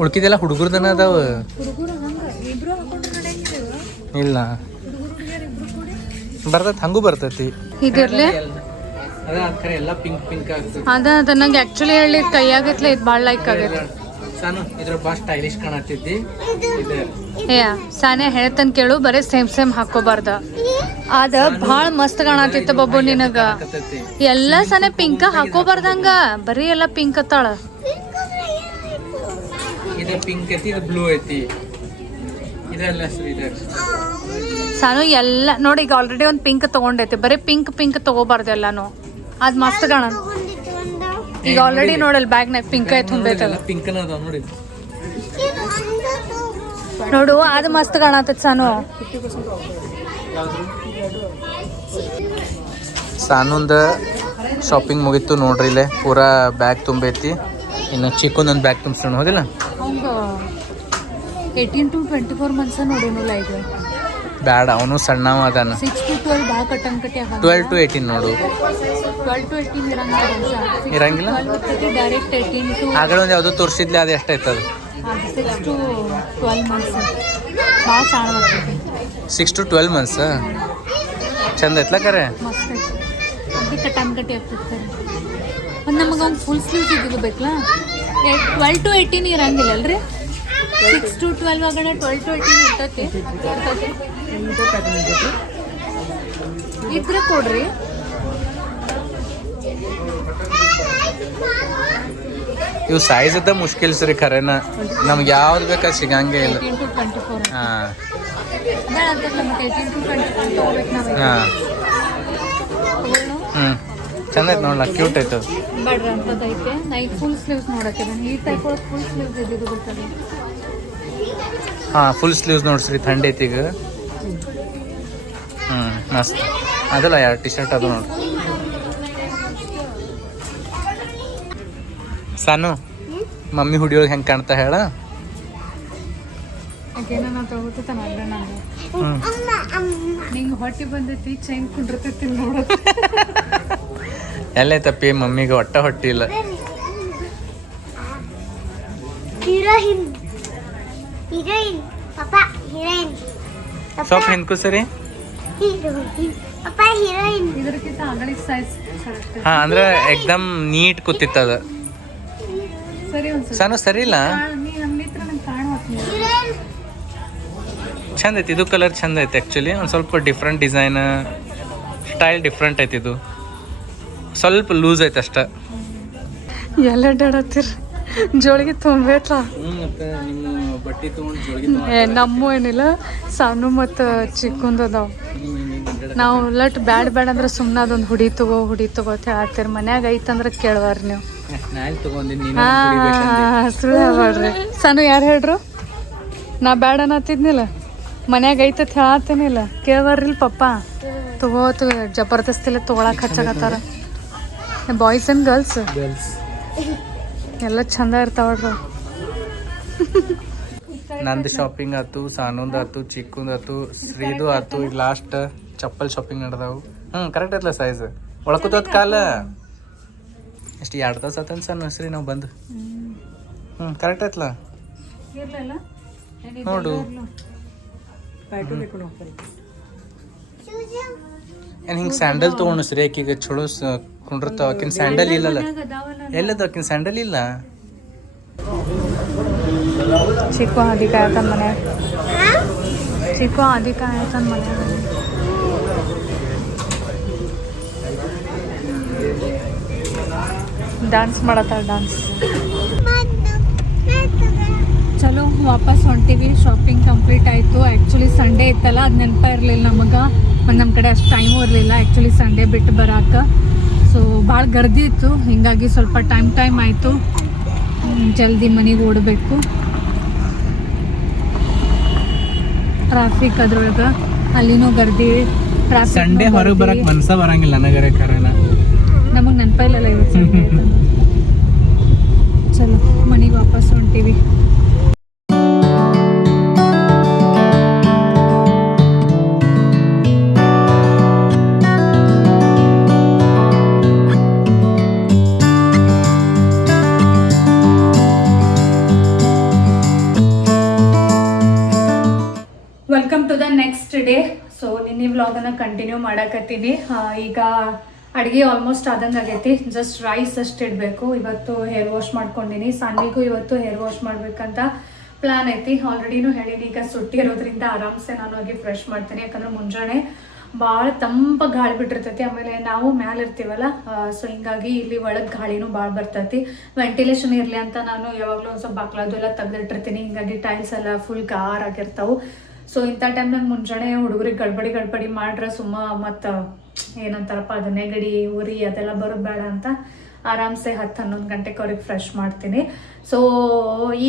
ಉಳ್ಕಿದೆಲ್ಲ ಹುಡುಗರ್ದನ ಅದಾವ. ಹುಡುಗರು ಹಂಗ ಇಬ್ರು ಹಾಕೊಂಡು ನಡೆಯಂಗಿಲ್ಲ. ಇಲ್ಲ. ಬರ್ತೈತಿ ಹಂಗೂ ಬರ್ತೈತಿ. ಇದಿರ್ಲಿ ಅದ ಖರೆ ಎಲ್ಲ ಪಿಂಕ್ ಪಿಂಕ್ ಆಗ್ತದೆ ಅದ ಅದ ನಂಗೆ ಆಕ್ಚುಲಿ ಹೇಳಿ ಕೈಯಾಗೈತ್ಲೆ ಇದು ಭಾಳ ಲೈಕ್ ಆಗೈತೆ. ಸಾನು ಇದ್ರ ಬಾ ಸ್ಟೈಲಿಶ್ ಕಾಣತ್ತಿದ್ದಿ. ಏ ಸಾನೆ ಹೇಳ್ತನ್ ಕೇಳು ಬರೀ ಸೇಮ್ ಸೇಮ್ ಹಾಕೋಬಾರ್ದ ಅದ ಭಾಳ ಮಸ್ತ್ ಕಾಣತಿತ್ತ ಬಬ್ಬು ನಿನಗ. ಎಲ್ಲ ಸನೆ ಪಿಂಕ ಹಾಕೋಬಾರ್ದಂಗ ಬರೀ ಎಲ್ಲ ಪಿಂಕ್ ಅತ್ತಾಳ. ಇದು ಪಿಂಕ್ ಐತಿ ಇದು ಬ್ಲೂ ಐತಿ. ಇದೆಲ್ಲ ಇದೆ. ಸಾನು ಎಲ್ಲ ನೋಡಿ ಈಗ ಆಲ್ರೆಡಿ ಒಂದು ಪಿಂಕ್ ತಗೊಂಡೈತಿ. ಬರೀ ಪಿಂಕ್ ಪಿಂಕ್ ತಗೋಬಾರ್ದು ಎಲ್ಲಾನು. ಅದ್ ಮಸ್ತ್ ಕಾಣ ಈಗ ಆಲ್ರೆಡಿ ನೋಡಲ್ ಬ್ಯಾಗ್ನಾಗ ಪಿಂಕ್ ಐತ್ ತುಂಬೈತಲ್ಲ ಪಿಂಕ್ ಅದ ನೋಡಿ ನೋಡು ಅದು ಮಸ್ತ್ ಕಾಣತೈತಿ ಸಾನು. ಸಾನುಂದ ಶಾಪಿಂಗ್ ಮುಗೀತು ನೋಡ್ರಿ ಇಲ್ಲೇ. ಪೂರಾ ಬ್ಯಾಗ್ ತುಂಬೈತಿ. ಇನ್ನು ಚಿಕ್ಕಂದೊಂದು ಬ್ಯಾಗ್ ತುಂಬಿಸೋಣ ಹೋದಿಲ್ಲ? Eighteen to twenty four months ನೋಡೋಣ ಲೈಕ್ ಬ್ಯಾಡ ಅವನು ಸಣ್ಣವ ಅದಾನ ಟ್ವೆಲ್ ಟು ಏಯ್ಟೀನ್ ನೋಡು. ಇರಂಗಿಲ್ಲ ಆಗಲೇ ಒಂದು ಯಾವುದೋ ತೋರಿಸಿದ್ಲೆ ಅದು ಎಷ್ಟಾಯ್ತದ? ಸಿಕ್ಸ್ ಟು ಟ್ವೆಲ್ ಮಂತ್ಸ್ ಭಾಳ ಸಾಣ ಆಗ್ತೈತಿ. ಸಿಕ್ಸ್ ಟು ಟ್ವೆಲ್ ಮಂತ್ಸ್ ಚಂದ ಐತ್ಲ ಕರೆ? ಆಗ್ತೈತಿ ಒಂದು ನಮಗೆ ಫುಲ್ ಸ್ಲೀವ್ಸ್ ಇದ್ದಿದ್ದು ಬೇಕಲ್ಲ ಟ್ವೆಲ್ ಟು ಏಯ್ಟೀನ್ ಇರಂಗಿಲ್ಲ ಅಲ್ರಿ? ಸಿಕ್ಸ್ ಟು ಟ್ವೆಲ್ ಒಳಗಡೆ ಟ್ವೆಲ್ ಟು ಏಯ್ಟೀನ್ ಇರ್ತೈತಿ. ಇರ್ತೈತಿ. ಇದ್ರೆ ಕೊಡ್ರಿ. ಇವು ಸೈಜ್ ಅದ ಮುಷ್ಕಿಲ್ ಸರಿ ಖರೇನ. ನಮ್ಗೆ ಯಾವ್ದು ಬೇಕಾ ಸಿಗಂಗೆ ಇಲ್ಲ. ಚೆನ್ನಾಗಿ ಹಾಂ. ಹ್ಞೂ ಚಂದ ಐತೆ ನೋಡ್ಲ ಕ್ಯೂಟ್ ಐತೆ ಅದು. ಅಂತದೈತೆ ನಾ ಫುಲ್ ಸ್ಲೀವ್ಸ್ ನೋಡಕ್ಕೆ ಈ ಟೈಪ್ ಫುಲ್ ಸ್ಲೀವ್ಸ್ ಇದ್ದಿದ್ದು ಗೊತ್ತಲ್ಲ. ಹಾಂ ಫುಲ್ ಸ್ಲೀವ್ಸ್ ನೋಡ್ಸ್ರಿ ಥಂಡಿ ಐತಿ ಈಗ ಹ್ಞೂ ಮಸ್ತ್. ಅದಲ್ಲ ಎರಡು ಟಿ ಶರ್ಟ್ ಅದು ನೋಡಿ ಸಾನು ಮಮ್ಮಿ ಹುಡಿಯೋ ಹೆಂಗೆ ಕಾಣ್ತಾ ಹೇಳ? ನೋಡೋದು ಎಲ್ಲೈತಪ್ಪಿ ಮಮ್ಮಿಗೆ ಒಟ್ಟ ಹೊಟ್ಟಿ ಇಲ್ಲ. ಹೀರೋಯಿನ್ ಪಪ್ಪ ಹೀರೋಯಿನ್ ಸ್ವಲ್ಪ ಸರಿ ಹೀರೋಯಿನ್ ಇದಕ್ಕಿಂತ ಸೈಜ್ ಹಾಂ ಅಂದ್ರೆ ಎಕ್ದಮ್ ನೀಟ್ ಕೂತಿತ್ತದ ಸರಿ ಒಂದ್ಸರಿ ಸಾನು ಸರಿ ಇಲ್ಲ? ಚಂದ ಐತಿ ಇದು ಕಲರ್ ಚಂದ ಐತಿ ಆ್ಯಕ್ಚುಲಿ ಒಂದು ಸ್ವಲ್ಪ ಡಿಫ್ರೆಂಟ್ ಡಿಸೈನ್ ಸ್ಟೈಲ್ ಡಿಫ್ರೆಂಟ್ ಐತಿ ಇದು. ಸ್ವಲ್ಪ ಲೂಸ್ ಐತೆ ಅಷ್ಟ ಎಲ್ಲ ಅಡ್ಡಾಡತ್ತೀರ. ಜೋಳಿಗೆ ಏ ನಮ್ಮ ಏನಿಲ್ಲ ಸಣ್ಣ ಮತ್ತು ಚಿಕ್ಕಂದು ಅದಾವ. ನಾವು ಲಟ್ ಬ್ಯಾಡ್ ಬ್ಯಾಡ್ ಅಂದ್ರೆ ಸುಮ್ಮನೆ ಅದೊಂದು ಹುಡಿ ತಗೋ ಹುಡಿ ತಗೋ ಅಂತ ಹೇಳತ್ತೀರಿ ಮನ್ಯಾಗ ಐತಂದ್ರೆ ಕೇಳವಾರ ನೀವು. ಸುಳ್ಳು ಹೇಳ್ಬೇಡ್ರಿ ಸಣ್ಣ ಯಾರು ಹೇಳ್ರು? ನಾ ಬ್ಯಾಡ ಅನ್ನತ್ತಿದ್ನಿಲ್ಲ. ಮನ್ಯಾಗ ಐತ ಹೇಳತ್ತೇನಿಲ್ಲ. ಕೇಳ್ಬಾರ್ರಿಲ್ ಪಪ್ಪ. ತಗೋ ಜಬರ್ದಸ್ತಿಲ್ಲ ತಗೊಳಕ್ ಹಚ್ಚಾಕತ್ತಾರ. ಬಾಯ್ಸ್ ಆ್ಯಂಡ್ ಗರ್ಲ್ಸ್ ಗರ್ಲ್ಸ್ ಎಲ್ಲ ಚಂದ ಇರ್ತಾವ್ರಿ ನಂದು ಶಾಪಿಂಗ್ ಆತು ಸಾನೂಂದ್ ಆತು ಚಿಕ್ಕಂದು ಆತು ಶ್ರೀದು ಆತು ಈಗ ಲಾಸ್ಟ್ ಚಪ್ಪಲ್ ಶಾಪಿಂಗ್ ನಡೆದವು. ಹ್ಞೂ ಕರೆಕ್ಟ್ ಐತ್ಲ ಸೈಜ್ ಒಳಕೂತದ ಕಾಲ. ಎಷ್ಟು ಎರಡು ತಾಸು ಆತನ್ ಸರ್ ಶ್ರೀ ನಾವು ಬಂದು. ಹ್ಞೂ ಕರೆಕ್ಟ್ ಐತ್ಲ? ನೋಡು. ಏನು ಹಿಂಗೆ ಸ್ಯಾಂಡಲ್ ತೊಗೊಂಡು ಶ್ರೀ ಆಕಿಗೆ? ಚಲೋ ಕುಂಡಿರ್ತಾವ. ಆಕಿನ ಸ್ಯಾಂಡಲ್ ಇಲ್ಲಲ್ಲ. ಎಲ್ಲದ ಆಕಿನ ಸ್ಯಾಂಡಲ್ ಇಲ್ಲ? ಚಿಕ್ಕು ಅಧಿಕ ಆಯ್ತನ ಮನ್ಯಾಗ ಚಿಕ್ಕು ಅಧಿಕ ಆಯ್ತನ ಮನೆ. ಡ್ಯಾನ್ಸ್ ಮಾಡತ್ತಾಳ ಡ್ಯಾನ್ಸ್ ಚಲೋ, ವಾಪಸ್ ಹೊಂಟೀವಿ. ಶಾಪಿಂಗ್ ಕಂಪ್ಲೀಟ್ ಆಯಿತು. ಆ್ಯಕ್ಚುಲಿ ಸಂಡೇ ಇತ್ತಲ್ಲ, ಅದು ನೆನಪ ಇರಲಿಲ್ಲ ನಮಗೆ. ಮತ್ತು ನಮ್ಮ ಕಡೆ ಅಷ್ಟು ಟೈಮೂ ಇರಲಿಲ್ಲ. ಆ್ಯಕ್ಚುಲಿ ಸಂಡೇ ಬಿಟ್ಟು ಬರಕ್ಕ ಸೊ ಭಾಳ ಗರ್ದಿ ಇತ್ತು. ಹೀಗಾಗಿ ಸ್ವಲ್ಪ ಟೈಮ್ ಟೈಮ್ ಆಯಿತು. ಜಲ್ದಿ ಮನೆಗೆ ಓಡಬೇಕು. ಟ್ರಾಫಿಕ್ ಅದ್ರೊಳಗೆ ಅಲ್ಲಿನೂ ಗರ್ದಿ ಟ್ರಾಫಿಕ್ ಸಂಡೇ ಹೊರಗೆ ಬರಕ್ಕೆ ಮನಸ ಬರಂಗಿಲ್ಲ ನನಗರೆ ಕರೆನ. ನಮಗೆ ನೆನಪ ಇಲ್ಲಲ್ಲ ಇವತ್ತು ಚಲೋ ಮನೆಗೆ ವಾಪಸ್ ಹೊಂಟೀವಿ. ಕಂಟಿನ್ಯೂ ಮಾಡಕತ್ತೀನಿ. ಈಗ ಅಡುಗೆ ಆಲ್ಮೋಸ್ಟ್ ಆದಂಗೆ ಆಗೈತಿ ಜಸ್ಟ್ ರೈಸ್ ಅಷ್ಟು ಇಡಬೇಕು. ಇವತ್ತು ಹೇರ್ ವಾಶ್ ಮಾಡ್ಕೊಂಡಿನಿ. ಸಣ್ಣಗೂ ಇವತ್ತು ಹೇರ್ ವಾಶ್ ಮಾಡ್ಬೇಕಂತ ಪ್ಲಾನ್ ಐತಿ. ಆಲ್ರೆಡಿನೂ ಹೇಳೀನಿ, ಈಗ ಸುಟ್ಟಿ ಇರೋದ್ರಿಂದ ಆರಾಮ್ಸೆ ನಾನು ಹೋಗಿ ಫ್ರೆಶ್ ಮಾಡ್ತೀನಿ. ಯಾಕಂದ್ರೆ ಮುಂಜಾನೆ ಭಾಳ ತಂಪ ಗಾಳಿ ಬಿಟ್ಟಿರ್ತೈತಿ. ಆಮೇಲೆ ನಾವು ಮ್ಯಾಲೆ ಇರ್ತೀವಲ್ಲ ಸೊ ಹಿಂಗಾಗಿ ಇಲ್ಲಿ ಒಳಗೆ ಗಾಳಿನೂ ಭಾಳ ಬರ್ತೈತಿ. ವೆಂಟಿಲೇಷನ್ ಇರಲಿ ಅಂತ ನಾನು ಯಾವಾಗಲೂ ಒಂದು ಸ್ವಲ್ಪ ಬಾಕ್ಲಾದು ಎಲ್ಲ ತೆಗೆದಿಟ್ಟಿರ್ತೀನಿ. ಹಿಂಗಾಗಿ ಟೈಲ್ಸ್ ಎಲ್ಲ ಫುಲ್ ಗಾರ್ ಆಗಿರ್ತಾವೆ ಸೊ ಇಂಥ ಟೈಮ್ನಾಗ ಮುಂಜಾನೆ ಹುಡುಗರಿಗೆ ಗಡ್ಬಡಿ ಗಡ್ಬಡಿ ಮಾಡ್ರೆ ಸುಮ್ಮ ಮತ್ತು ಏನಂತಾರಪ್ಪ, ಅದು ನೆಗಡಿ, ಉರಿ ಅದೆಲ್ಲ ಬರೋದು ಬೇಡ ಅಂತ ಆರಾಮ್ಸೆ ಹತ್ತು ಹನ್ನೊಂದು ಗಂಟೆಗೆ ಅವ್ರಿಗೆ ಫ್ರೆಶ್ ಮಾಡ್ತೀನಿ. ಸೊ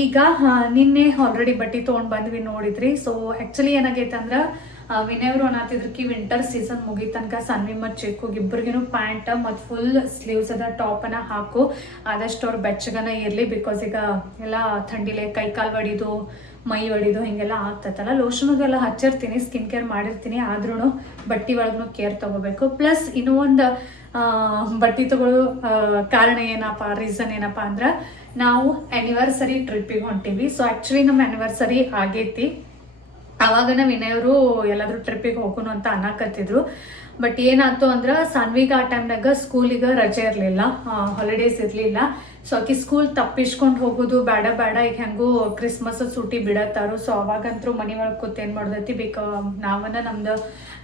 ಈಗ ನಿನ್ನೆ ಆಲ್ರೆಡಿ ಬಟ್ಟೆ ತೊಗೊಂಡು ಬಂದ್ವಿ ನೋಡಿದ್ರಿ. ಸೊ ಆ್ಯಕ್ಚುಲಿ ಏನಾಗೈತೆ ಅಂದ್ರೆ ವಿನಯವರು ಅನ್ನತ್ತಿದ್ರಕಿ ವಿಂಟರ್ ಸೀಸನ್ ಮುಗಿ ತನಕ ಸನ್ವಿ ಮತ್ತು ಚಿಕ್ಕು ಇಬ್ಬರಿಗೂ ಪ್ಯಾಂಟ್ ಮತ್ತು ಫುಲ್ ಸ್ಲೀವ್ಸ್ ಅದ ಟಾಪನ್ನ ಹಾಕು. ಆದಷ್ಟು ಅವ್ರು ಬೆಚ್ಚಗನ ಇರಲಿ ಬಿಕಾಸ್ ಈಗ ಎಲ್ಲ ಥಂಡಿಲೆ ಕೈ ಕಾಲು ಹೊಡಿದು ಮೈ ಒಡಿದು ಹಿಂಗೆಲ್ಲ ಆಗ್ತತ್ತಲ್ಲ ಲೋಷನ್ಗೆಲ್ಲ ಹಚ್ಚಿರ್ತೀನಿ ಸ್ಕಿನ್ ಕೇರ್ ಮಾಡಿರ್ತೀನಿ ಆದ್ರೂ ಬಟ್ಟೆ ಒಳಗೂ ಕೇರ್ ತಗೋಬೇಕು. ಪ್ಲಸ್ ಇನ್ನೂ ಒಂದು ಬಟ್ಟೆ ತಗೊಳ್ಳೋ ಕಾರಣ ಏನಪ್ಪ ರೀಸನ್ ಏನಪ್ಪ ಅಂದ್ರೆ ನಾವು ಆ್ಯನಿವರ್ಸರಿ ಟ್ರಿಪ್ಪಿಗೆ ಹೊಂಟೀವಿ. ಸೊ ಆ್ಯಕ್ಚುಲಿ ನಮ್ಮ ಆ್ಯನಿವರ್ಸರಿ ಆಗೈತಿ. ಅವಾಗನ ವಿನಯವರು ಎಲ್ಲಾದರೂ ಟ್ರಿಪ್ಪಿಗೆ ಹೋಗೋಣ ಅಂತ ಅನ್ನಕತ್ತಿದ್ರು. ಬಟ್ ಏನಾಯ್ತು ಅಂದ್ರೆ ಸಾನ್ವಿಗ ಆ ಟೈಮ್ನಾಗ ಸ್ಕೂಲಿಗೆ ರಜೆ ಇರಲಿಲ್ಲ ಹಾಲಿಡೇಸ್ ಇರಲಿಲ್ಲ. ಸೊ ಆಕೆ ಸ್ಕೂಲ್ ತಪ್ಪಿಸ್ಕೊಂಡು ಹೋಗೋದು ಬೇಡ ಬೇಡ. ಈಗ ಹೆಂಗೂ ಕ್ರಿಸ್ಮಸ್ ಸೂಟಿ ಬಿಡತ್ತಾರು. ಸೊ ಅವಾಗಂತೂ ಮನೆ ಒಳಗೆ ಏನು ಮಾಡ್ದೈತಿ? ಬೇಕ ನಾವನ್ನ ನಮ್ದು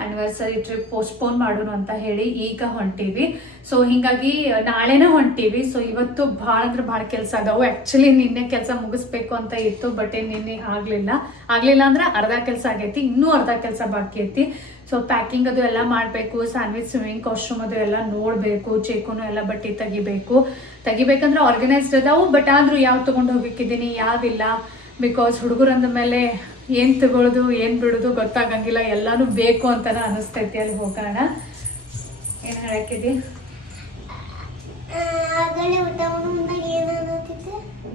ಆ್ಯನಿವರ್ಸರಿ ಟ್ರಿಪ್ ಪೋಸ್ಟ್ಪೋನ್ ಮಾಡೋಣ ಅಂತ ಹೇಳಿ ಈಗ ಹೊಂಟೀವಿ. ಸೊ ಹಿಂಗಾಗಿ ನಾಳೆನೇ ಹೊಂಟೀವಿ. ಸೊ ಇವತ್ತು ಭಾಳ ಅಂದ್ರೆ ಭಾಳ ಕೆಲಸ ಅದಾವು. ಆ್ಯಕ್ಚುಲಿ ನಿನ್ನೆ ಕೆಲಸ ಮುಗಿಸ್ಬೇಕು ಅಂತ ಇತ್ತು ಬಟ್ ಏನ್ ನಿನ್ನೆ ಆಗಲಿಲ್ಲ. ಆಗಲಿಲ್ಲ ಅಂದ್ರೆ ಅರ್ಧ ಕೆಲಸ ಆಗೈತಿ. ಇನ್ನೂ ಅರ್ಧ ಕೆಲಸ ಬಾಕಿ ಐತಿ. ಸೊ ಪ್ಯಾಕಿಂಗ್ ಅದು ಎಲ್ಲ ಮಾಡಬೇಕು ಸ್ಯಾಂಡ್ವಿಚ್ ಸ್ವಿಮ್ಮಿಂಗ್ ಕಾಸ್ಟ್ಯೂಮ್ ಅದು ಎಲ್ಲ ನೋಡಬೇಕು ಚೇಕೂನು ಎಲ್ಲ ಬಟ್ಟೆ ತೆಗಿಬೇಕು. ತೆಗಿಬೇಕಂದ್ರೆ ಆರ್ಗನೈಸ್ಡ್ ಅದಾವು ಬಟ್ ಆದ್ರೂ ಯಾವ ತೊಗೊಂಡು ಹೋಗಿಕ್ಕಿದ್ದೀನಿ ಯಾವಿಲ್ಲ ಬಿಕಾಸ್ ಹುಡುಗರು ಅಂದ ಮೇಲೆ ಏನು ತಗೊಳ್ಳೋದು ಏನು ಬಿಡೋದು ಗೊತ್ತಾಗಂಗಿಲ್ಲ. ಎಲ್ಲಾನು ಬೇಕು ಅಂತಾನೆ ಅನಿಸ್ತೈತಿ ಅಲ್ಲಿ ಹೋಗೋಣ. ಏನು ಹೇಳಕ್ಕಿದಿ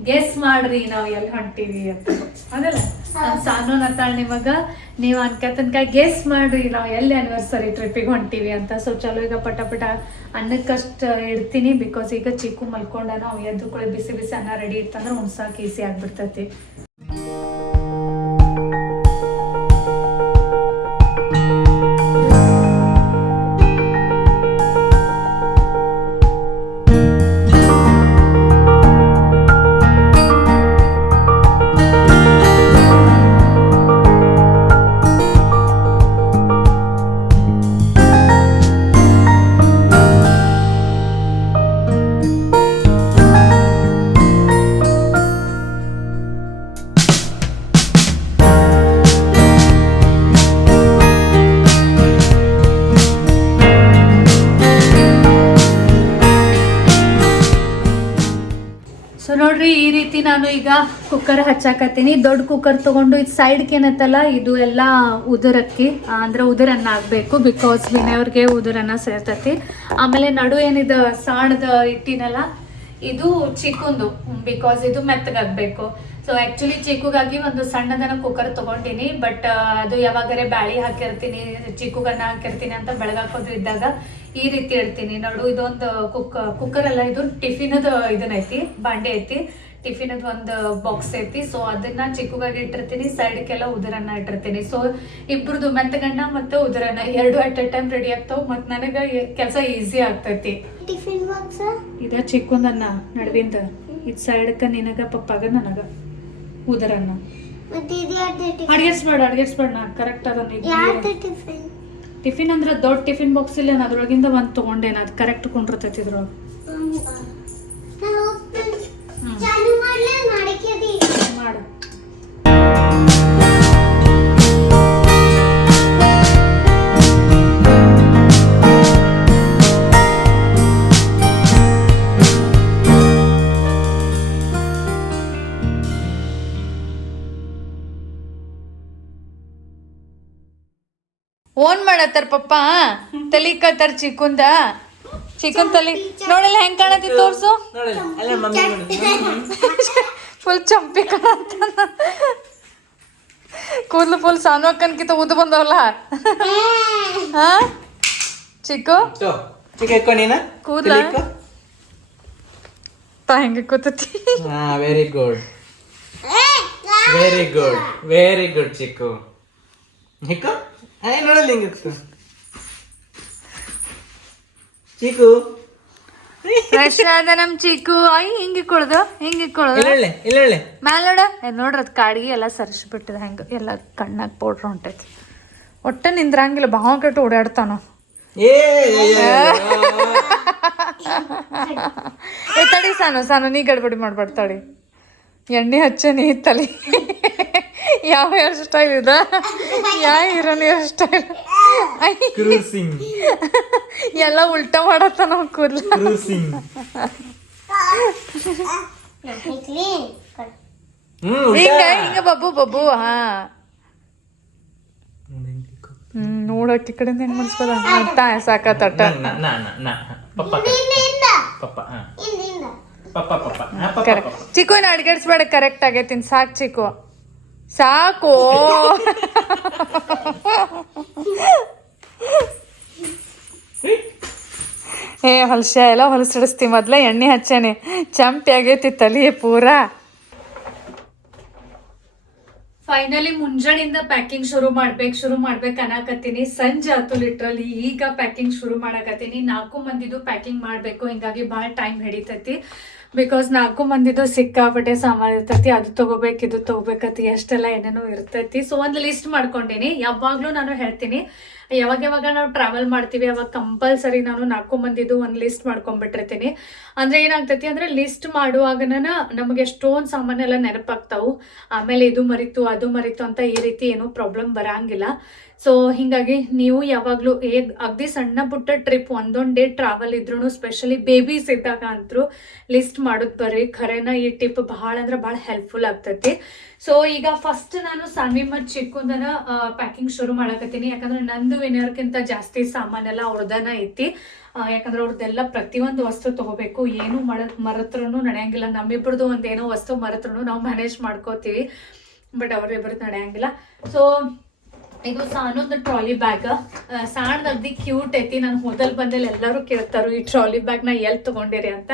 ಗೆಸ್ ಮಾಡ್ರಿ, ನಾವು ಎಲ್ಲಿ ಹೊಂಟಿವಿ ಅಂತ. ಅದಲ್ಲ, ನಮ್ ಸಾನು ನತಾಳ್ ನಿಮಗ, ನೀವು ಅನ್ಕತನ್ಕ ಗೆಸ್ ಮಾಡ್ರಿ, ನಾವು ಎಲ್ಲಿ ಆನಿವರ್ಸರಿ ಟ್ರಿಪ್ಪಿಗೆ ಹೊಂಟಿವಿ ಅಂತ. ಸೊ ಚಲೋ ಈಗ ಪಟ ಪಟ ಅನ್ನಕ್ಕಷ್ಟು ಇಡ್ತೀನಿ ಬಿಕಾಸ್ ಈಗ ಚಿಕ್ಕು ಮಲ್ಕೊಂಡ ನಾವು ಎದ್ದು ಕೂಡ ಬಿಸಿ ಬಿಸಿ ಅನ್ನ ರೆಡಿ ಇರ್ತಂದ್ರೆ ಉಣ್ಸಾಕ್ ಈಸಿ ಆಗ್ಬಿಡ್ತೈತಿ. ಕುಕ್ಕರ್ ಹಚ್ಚಾಕತ್ತೀನಿ. ದೊಡ್ಡ ಕುಕ್ಕರ್ ತಗೊಂಡು ಇದು ಸೈಡ್ಗೆ ಏನತ್ತಲ್ಲ ಇದು ಎಲ್ಲ ಉದುರಕ್ಕಿ ಅಂದ್ರೆ ಉದುರನ್ನ ಆಗ್ಬೇಕು ಬಿಕಾಸ್ ವಿನಯವ್ರಿಗೆ ಉದುರನ್ನ ಸೇರ್ತತಿ. ಆಮೇಲೆ ನಡು ಏನಿದು ಸಾಣದ ಇಟ್ಟಿನಲ್ಲ ಇದು ಚಿಕ್ಕುಂದು ಬಿಕಾಸ್ ಇದು ಮೆತ್ತಗಾಗ್ಬೇಕು. ಸೊ ಆಕ್ಚುಲಿ ಚಿಕ್ಕುಗಾಗಿ ಒಂದು ಸಣ್ಣದನ್ನ ಕುಕ್ಕರ್ ತಗೊಂಡಿನಿ ಬಟ್ ಅದು ಯಾವಾಗರೆ ಬ್ಯಾಳಿ ಹಾಕಿರ್ತೀನಿ, ಚಿಕ್ಕುಗನ್ನ ಹಾಕಿರ್ತೀನಿ ಅಂತ ಬೆಳಗಾಕೋದು ಇದ್ದಾಗ ಈ ರೀತಿ ಇರ್ತೀನಿ. ನೋಡು ಇದೊಂದು ಕುಕ್ ಕುಕ್ಕರ್ ಅಲ್ಲ, ಇದು ಟಿಫಿನದ ಇದನ್ನೈತಿ ಬಾಂಡೆ ಐತಿ. ಟಿಫಿನದ್ ಒಂದು ಬಾಕ್ಸ್ ಐತಿ. ಸೊ ಅದನ್ನ ಚಿಕ್ಕಗಾಗಿ ಇಟ್ಟಿರ್ತೀನಿ. ಸೈಡ್ಗೆಲ್ಲ ಉದರನ್ನ ಇಟ್ಟಿರ್ತೀನಿ. ಸೊ ಇಬ್ರದ್ದು ಮೆತ್ತಗಣ್ಣ ಮತ್ತೆ ಉದರನ್ನ ಎರಡು ಅಟ್ ಎ ಟೈಮ್ ರೆಡಿ ಆಗ್ತಾವ. ಮತ್ತು ನನಗೆ ಕೆಲಸ ಈಸಿ ಆಗ್ತೈತಿ. ಟಿಫಿನ್ ಬಾಕ್ಸ್ ಇದ ಚಿಕ್ಕುಂದನ್ನ ನಡುವಿಂದ. ಇದು ಸೈಡ್ಕ ನಿನಗ ಪಪ್ಪಾಗ ನನಗ ಉದರನ್ನ. ಟಿಫಿನ್ ಅಡ್ಗೆಸ್ಬೇಡ ಅಡ್ಗೆಸ್ಬೇಡ ನಾ. ಕರೆಕ್ಟ್ ಅದನ್ನ ಟಿಫಿನ್ ಟಿಫಿನ್ ಅಂದ್ರೆ ದೊಡ್ಡ ಟಿಫಿನ್ ಬಾಕ್ಸ್ ಇಲ್ಲ ಅದ್ರೊಳಗಿಂದ ಒಂದ್ ತಗೊಂಡೇನ? ಅದು ಕರೆಕ್ಟ್ ಕೊಂಡಿರ್ತೈತಿ ಇದ್ರೊಳಗೆ. ಓನ್ ಮಾಡತ್ತಾರ ಪಪ್ಪ? ತಲಿ ಕತ್ತಾರ ಚಿಕ್ಕುಂದ. ಚಿಕನ್ ತಲಿ. ನೋಡಲ್ಲ ಹೆಂಗ್ ಕಾಣತಿ ತೋರ್ಸು? ಫುಲ್ ಚಂಪಿ ಕಾಣತ್ತ ಕೂದಲು ಫುಲ್ ಸಾನು ಅಕ್ಕನ್ಕಿಂತ ಉದ್ದು ಬಂದವಲ್ಲ? ಹಾ? ಚಿಕ್ಕು? ಕೂದಲ ಎಕ್ಕೋ ನೀನ. ಕೂದ್ಲ? ತಾ ಹೆಂಗೆ ಕೂತತಿ? ಹಾ very good very good very good Chikku. ಹಿಕ್ಕ? ಏ ನೋಡಲ್ಲ ಹಿಂಗಿತ್ತು ಚೀಕು ಫ್ರೆಶ್ ಆದ ನಮ್ ಚಿಕ್ಕು ಐ ಹಿಂಗೆ ಇಕ್ಕೊಳ್ದು ಹಿಂಗೆ ಇಕ್ಕೊಳ್ದು ಇಲ್ಲೇ ಇಲ್ಲೇ ಮ್ಯಾಲ ನೋಡ ನೋಡ್ರಿ ಅದ್ ಕಾಡಿಗೆ ಎಲ್ಲ ಸರಿಸ್ಬಿಟ್ಟಿದೆ ಹೆಂಗ ಎಲ್ಲ ಕಣ್ಣಾಗ ಪೌಡ್ರ್ ಹೊಂಟೈತಿ ಒಟ್ಟ ನಿಂದ್ರಂಗಿಲ್ಲ ಭಾವ ಕೆಟ್ಟು ಓಡಾಡ್ತಾನ ಏ ಏ ತಡಿ ಸಾನು ಸಾನು ನೀ ಗಡ್ಬಡಿ ಮಾಡ್ಬಾರ್ದು ತಡಿ ಎಣ್ಣೆ ಹಚ್ಚ ನೀ ತಲೆ ಯಾವ ಹೇರ್ ಸ್ಟೈಲ್ ಇದ? ಯಾವ ಹೀರೋನ್ ಹೇರ್ ಸ್ಟೈಲ್ ಕ್ರೂಸಿಂಗ್ ಎಲ್ಲ ಉಲ್ಟಾ ಮಾಡತ್ತ ನಾವು ಕೂದ್ಲ. ಕ್ರೂಸಿಂಗ್ ಕ್ಲೀನ್ ಹ್ಮ್ ಹಿಂಗ ಹಿಂಗ ಬಬ್ಬು ಬಬ್ಬು ಹಾ. ಹ್ಮ್ ನೋಡಕ್ ಈ ಕಡೆಯಿಂದ ಹೆಂಗ್ ಮನ್ಸ್ಕೊಲ್ಲ ಅಂತ ಸಾಕತ್ತ ನಾ ನಾ ನಾ ನಾ ಪಪ್ಪ ಹಿಂದಿಂದ ಪಪ್ಪ ಹಾ. ಹಿಂದಿಂದ ಪಪ್ಪ ಪಪ್ಪ ಹಾ ಕರೆಕ್ಟ್ ಚಿಕ್ಕು ಅಡ್ಗೆಡ್ಸ್ಬೇಡ ಕರೆಕ್ಟ್ ಆಗೈತಿನ್ ಸಾಕು ಚಿಕ್ಕು. ಸಾಕು. ಏ ಹೊಲ್ಸ ಎಲ್ಲ ಹೊಲಸಿಡಿಸ್ತಿ ಮೊದ್ಲ, ಎಣ್ಣೆ ಹಚ್ಚೇನೆ. ಚಂಪಿ ಆಗೈತಿ ತಲಿ ಪೂರಾ. ಫೈನಲಿ ಮುಂಜಾನೆಯಿಂದ ಪ್ಯಾಕಿಂಗ್ ಶುರು ಮಾಡ್ಬೇಕು ಶುರು ಮಾಡ್ಬೇಕು ಅನ್ನಕತ್ತೀನಿ. ಸಂಜೆ ಆತು ಲಿಟ್ರಲಿ ಈಗ ಪ್ಯಾಕಿಂಗ್ ಶುರು ಮಾಡಕತ್ತೀನಿ. ನಾಲ್ಕು ಮಂದಿದು ಪ್ಯಾಕಿಂಗ್ ಮಾಡಬೇಕು. ಹಿಂಗಾಗಿ ಭಾಳ ಟೈಮ್ ಹಿಡಿತೈತಿ. ಬಿಕಾಸ್ ನಾಲ್ಕು ಮಂದಿದು ಸಿಕ್ಕಾಪಟ್ಟೆ ಸಾಮಾನು ಇರ್ತೈತಿ, ಅದು ತಗೋಬೇಕು, ಇದು ತಗೋಬೇಕತಿ ಎಷ್ಟೆಲ್ಲ ಏನೇನೋ ಇರ್ತೈತಿ. ಸೊ ಒಂದು ಲಿಸ್ಟ್ ಮಾಡ್ಕೊಂಡಿನಿ. ಯಾವಾಗಲೂ ನಾನು ಹೇಳ್ತೀನಿ ಯಾವಾಗ ಯಾವಾಗ ನಾವು ಟ್ರಾವೆಲ್ ಮಾಡ್ತೀವಿ, ಅವಾಗ ಕಂಪಲ್ಸರಿ ನಾನು ನಾಲ್ಕು ಮಂದಿದು ಒಂದು ಲಿಸ್ಟ್ ಮಾಡ್ಕೊಂಡ್ಬಿಟ್ಟಿರ್ತೀನಿ. ಅಂದ್ರೆ ಏನಾಗ್ತೈತಿ ಅಂದ್ರೆ ಲಿಸ್ಟ್ ಮಾಡುವಾಗನ ನಮಗೆ ಎಷ್ಟೊಂದು ಸಾಮಾನೆಲ್ಲ ನೆನಪಾಗ್ತಾವು. ಆಮೇಲೆ ಇದು ಮರಿತು, ಅದು ಮರಿತು ಅಂತ ಈ ರೀತಿ ಏನೂ ಪ್ರಾಬ್ಲಮ್ ಬರಂಗಿಲ್ಲ. ಸೊ ಹಿಂಗಾಗಿ ನೀವು ಯಾವಾಗಲೂ ಏಗ್ ಅಗದಿ ಸಣ್ಣ ಪುಟ್ಟ ಟ್ರಿಪ್ ಒಂದೊಂದು ಡೇ ಟ್ರಾವೆಲ್ ಇದ್ರೂ ಸ್ಪೆಷಲಿ ಬೇಬೀಸ್ ಇದ್ದಾಗ ಅಂತೂ ಲಿಸ್ಟ್ ಮಾಡೋದು ಬರ್ರಿ. ಖರೇನ ಈ ಟಿಪ್ ಭಾಳ ಅಂದ್ರೆ ಭಾಳ ಹೆಲ್ಪ್ಫುಲ್ ಆಗ್ತೈತಿ. ಸೊ ಈಗ ಫಸ್ಟ್ ನಾನು ಸಾನ್ವಿ ಮತ್ತು ಚಿಕ್ಕುಂದನ ಪ್ಯಾಕಿಂಗ್ ಶುರು ಮಾಡಕತ್ತೀನಿ. ಯಾಕಂದ್ರೆ ನಂದು ವಿನರ್ಕ್ಕಿಂತ ಜಾಸ್ತಿ ಸಾಮಾನೆಲ್ಲ ಅವ್ರದನ ಐತಿ. ಯಾಕಂದ್ರೆ ಅವ್ರದ್ದೆಲ್ಲ ಪ್ರತಿಯೊಂದು ವಸ್ತು ತಗೋಬೇಕು. ಏನು ಮರ, ಮರತ್ರನು ನಡೆಯಂಗಿಲ್ಲ. ನಮ್ಮಿಬ್ಬರದು ಒಂದೇನೋ ವಸ್ತು ಮರತ್ರನು ನಾವು ಮ್ಯಾನೇಜ್ ಮಾಡ್ಕೋತೀವಿ. ಬಟ್ ಅವ್ರಿಬ್ಬರದ್ದು ನಡೆಯಂಗಿಲ್ಲ. ಸೊ ಇದು ಸಾನೊಂದು ಟ್ರಾಲಿ ಬ್ಯಾಗ್ ಸಾಣದ ಅಗ್ದಿ ಕ್ಯೂಟ್ ಐತಿ. ನಾನು ಹೋದಲ್ ಬಂದಲ್ಲಿ ಎಲ್ಲರೂ ಕೇಳ್ತಾರೆ, ಈ ಟ್ರಾಲಿ ಬ್ಯಾಗ್ನ ಎಲ್ಲಿ ತಗೊಂಡಿರಿ ಅಂತ.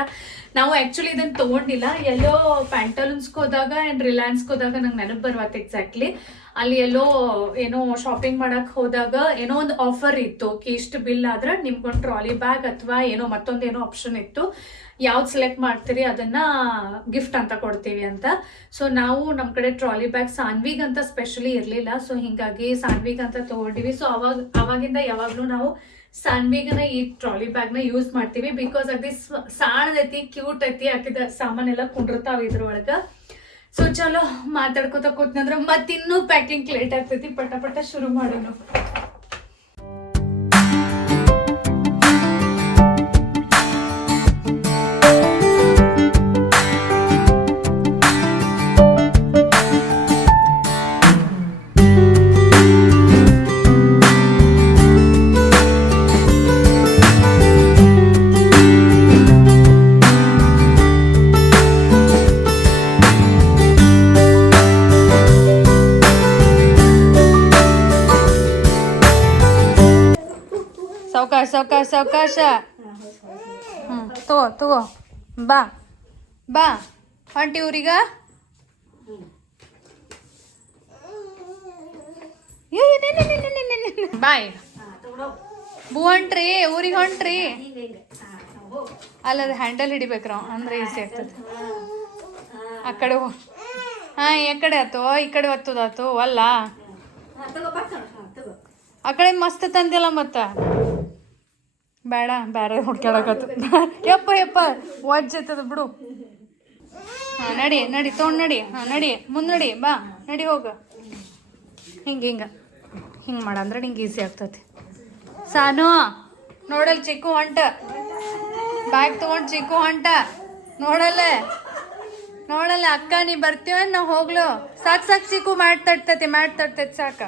ನಾವು ಆ್ಯಕ್ಚುಲಿ ಇದನ್ನು ತಗೊಂಡಿಲ್ಲ. ಎಲ್ಲೋ ಪ್ಯಾಂಟಲೂನ್ಸ್ಗೆ ಹೋದಾಗ ಆ್ಯಂಡ್ ರಿಲಯನ್ಸ್ಗೆ ಹೋದಾಗ ನಂಗೆ ನೆನಪು ಬರುವತ್ತೆ ಎಕ್ಸಾಕ್ಟ್ಲಿ ಅಲ್ಲಿ ಎಲ್ಲೋ ಏನೋ ಶಾಪಿಂಗ್ ಮಾಡಕ್ ಹೋದಾಗ ಏನೋ ಒಂದು ಆಫರ್ ಇತ್ತು. ಕಿ ಇಷ್ಟು ಬಿಲ್ ಆದ್ರೆ ನಿಮ್ಗೊಂದು ಟ್ರಾಲಿ ಬ್ಯಾಗ್ ಅಥವಾ ಏನೋ ಮತ್ತೊಂದು ಏನೋ ಆಪ್ಷನ್ ಇತ್ತು. ಯಾವ್ದು ಸೆಲೆಕ್ಟ್ ಮಾಡ್ತೀರಿ ಅದನ್ನ ಗಿಫ್ಟ್ ಅಂತ ಕೊಡ್ತೀವಿ ಅಂತ. ಸೊ ನಾವು ನಮ್ಮ ಕಡೆ ಟ್ರಾಲಿ ಬ್ಯಾಗ್ ಸಾನ್ವಿಗ್ ಅಂತ ಸ್ಪೆಷಲಿ ಇರಲಿಲ್ಲ. ಸೊ ಹಿಂಗಾಗಿ ಸಾನ್ವಿಗ್ ಅಂತ ತಗೊಂಡಿವಿ. ಸೊ ಅವಾಗ, ಅವಾಗಿಂದ ಯಾವಾಗಲೂ ನಾವು ಸಾನ್ವಿಗನ ಈ ಟ್ರಾಲಿ ಬ್ಯಾಗ್ನ ಯೂಸ್ ಮಾಡ್ತೀವಿ. ಬಿಕಾಸ್ ಅದೇ ಸಾಣದೈತಿ ಕ್ಯೂಟ್ ಐತಿ, ಹಾಕಿದ ಸಾಮಾನೆಲ್ಲ ಕುಂಡಿರ್ತಾವ ಇದ್ರೊಳಗೆ. ಸೊ ಚಲೋ ಮಾತಾಡ್ಕೊತ ಕೂತ್ನಂದ್ರ ಮತ್ತಿನ್ನೂ ಪ್ಯಾಕಿಂಗ್ ಲೇಟ್ ಆಗ್ತೈತಿ. ಪಟ ಪಟ ಶುರು ಮಾಡೋಣ ಸಾವಕಾಶ. ಹ್ಞೂ ತಗೋ ತಗೋ ಬಾ. ಬಾ ಹೊಂಟಿ ಊರಿಗ. ಬಾಯ್. ಬೂ ಹೊಂಟ್ರಿ ಊರಿಗೆ ಹೊಂಟ್ರಿ ಅಲ್ಲದ ಹ್ಯಾಂಡಲ್ ಹಿಡಿಬೇಕ್ರ ಅಂದ್ರೆ ಈಸಿ ಆಗ್ತದೆ. ಆ ಕಡೆ ಹಾ. ಹಾಂ ಈ ಕಡೆ ಆತು ಈ ಕಡೆ ಒತ್ತದಾತು ಅಲ್ಲ. ಆ ಕಡೆ ಮಸ್ತ್ ತಂದಿಲ್ಲ ಮತ್ತ? ಬೇಡ, ಬೇರೆ ಹುಡ್ಕ್ಯಾಡಕತ್ತ. ಯಪ್ಪ ಯಪ್ಪ ಒಜ್ಜತ್ತದ ಬಿಡು. ಹಾಂ, ನಡಿ ನಡಿ, ತೊಗೊಂಡು ನಡಿ. ಹಾಂ, ನಡಿ, ಮುಂದೆ ನಡಿ, ಬಾ, ನಡಿ ಹೋಗ. ಹಿಂಗೆ ಹಿಂಗೆ. ಹಿಂಗೆ ಮಾಡಂದ್ರೆ ನಿಂಗೆ ಈಸಿ ಆಗ್ತತಿ. ಸಾನು, ನೋಡಲ್ ಚಿಕ್ಕು ಹೊಂಟ. ಬ್ಯಾಗ್ ತೊಗೊಂಡು ಚಿಕ್ಕು ಹೊಂಟ. ನೋಡಲ್ಲ. ನೋಡಲ್ಲ, ಅಕ್ಕ ನೀ ಬರ್ತೀವ ನಾವು ಹೋಗ್ಲು. ಸಾಕು ಸಾಕು ಚಿಕ್ಕು ಮಾಡ್ತಾ ತಟ್ತೈತಿ ಮಾಡ್ತಾ ತಟ್ತೈತಿ ಸಾಕ.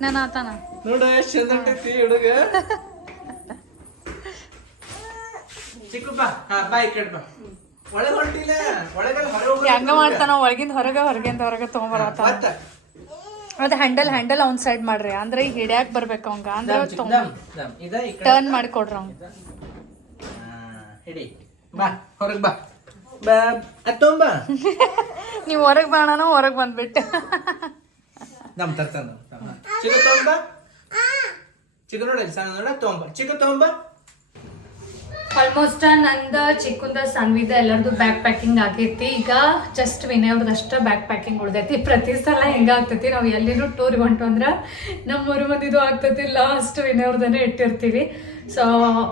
ಮನ್ಯಾಗ ನೋಡು ಹೊಂಟ್ನೇನ ಆತನ. ನೋಡ ಎಷ್ಟ್ ಚಂದ ಹೊಂಟೈತಿ ಹುಡುಗ. ಚಿಕ್ಕ ಬಾ ಹಾ ಬಾ ಈ ಕಡೆ ಬಾ. ಒಳಗ್ ಹೊಂಟಿಲ್ಲ ಒಳಗಲ್ಲ ಹೊರಗೆ ಹೆಂಗ ಮಾಡ್ತಾನ ಒಳಗಿಂದ ಹೊರಗೆ ಹೊರಗಿಂದ ಹೊರಗೆ ತಗೊಂಬರತ್ತ ಮತ್ತೆ? ಅದ ಹ್ಯಾಂಡಲ್ ಹ್ಯಾಂಡಲ್ ಅವ್ನ್ ಸೈಡ್ ಮಾಡ್ರಿ. ಅಂದ್ರೆ ಈಗ ಹಿಡ್ಯಾಕ್ ಬರ್ಬೇಕು ಅವಂಗ. ಅಂದ್ರೆ ಟರ್ನ್ ಮಾಡಿ ಕೊಡ್ರಿ ಅವ್ನ್. ಹಿಡಿ. ಬಾ ಹೊರಗ್ ಬಾ. ಬಾ ಅತ್ತೊಂಬ ನೀವ್ ಹೊರಗ್ ಬಾಣನ ಹೊರಗ್ ಬಂದ್ಬಿಟ್ಟೆ. ದಮ್ ತರ್ತಾನ ಚಿಕ್ಕ ತೊಂಬ? ಚಿಕ್ಕ ನೋಡಿ ಸಣ್ಣ ನೋಡ ತೊಂಬ. ಚಿಕ್ಕ ತೊಂಬ? ಆಲ್ಮೋಸ್ಟ್ ನಂದ ಚಿಕ್ಕಂದ ಸಣ್ವಿದ ಎಲ್ಲರದು ಬ್ಯಾಕ್ ಪ್ಯಾಕಿಂಗ್ ಆಗೈತಿ. ಈಗ ಜಸ್ಟ್ ವಿನಯ್ ಅವ್ರದ್ದು ಅಷ್ಟ ಬ್ಯಾಕ್ ಪ್ಯಾಕಿಂಗ್ ಉಳ್ದೈತಿ. ಪ್ರತಿ ಸಲ ಹೆಂಗ ಆಗ್ತೈತಿ ನಾವು ಎಲ್ಲಿನೂ ಟೂರ್ ಹೊಂಟು ಅಂದ್ರೆ ನಮ್ಮ ಊರು ಮಂದಿದು ಆಗ್ತೈತಿ ಲಾಸ್ಟ್ ವಿನಯ್ ಅವ್ರದನ್ನೇ ಇಟ್ಟಿರ್ತೀವಿ. ಸೊ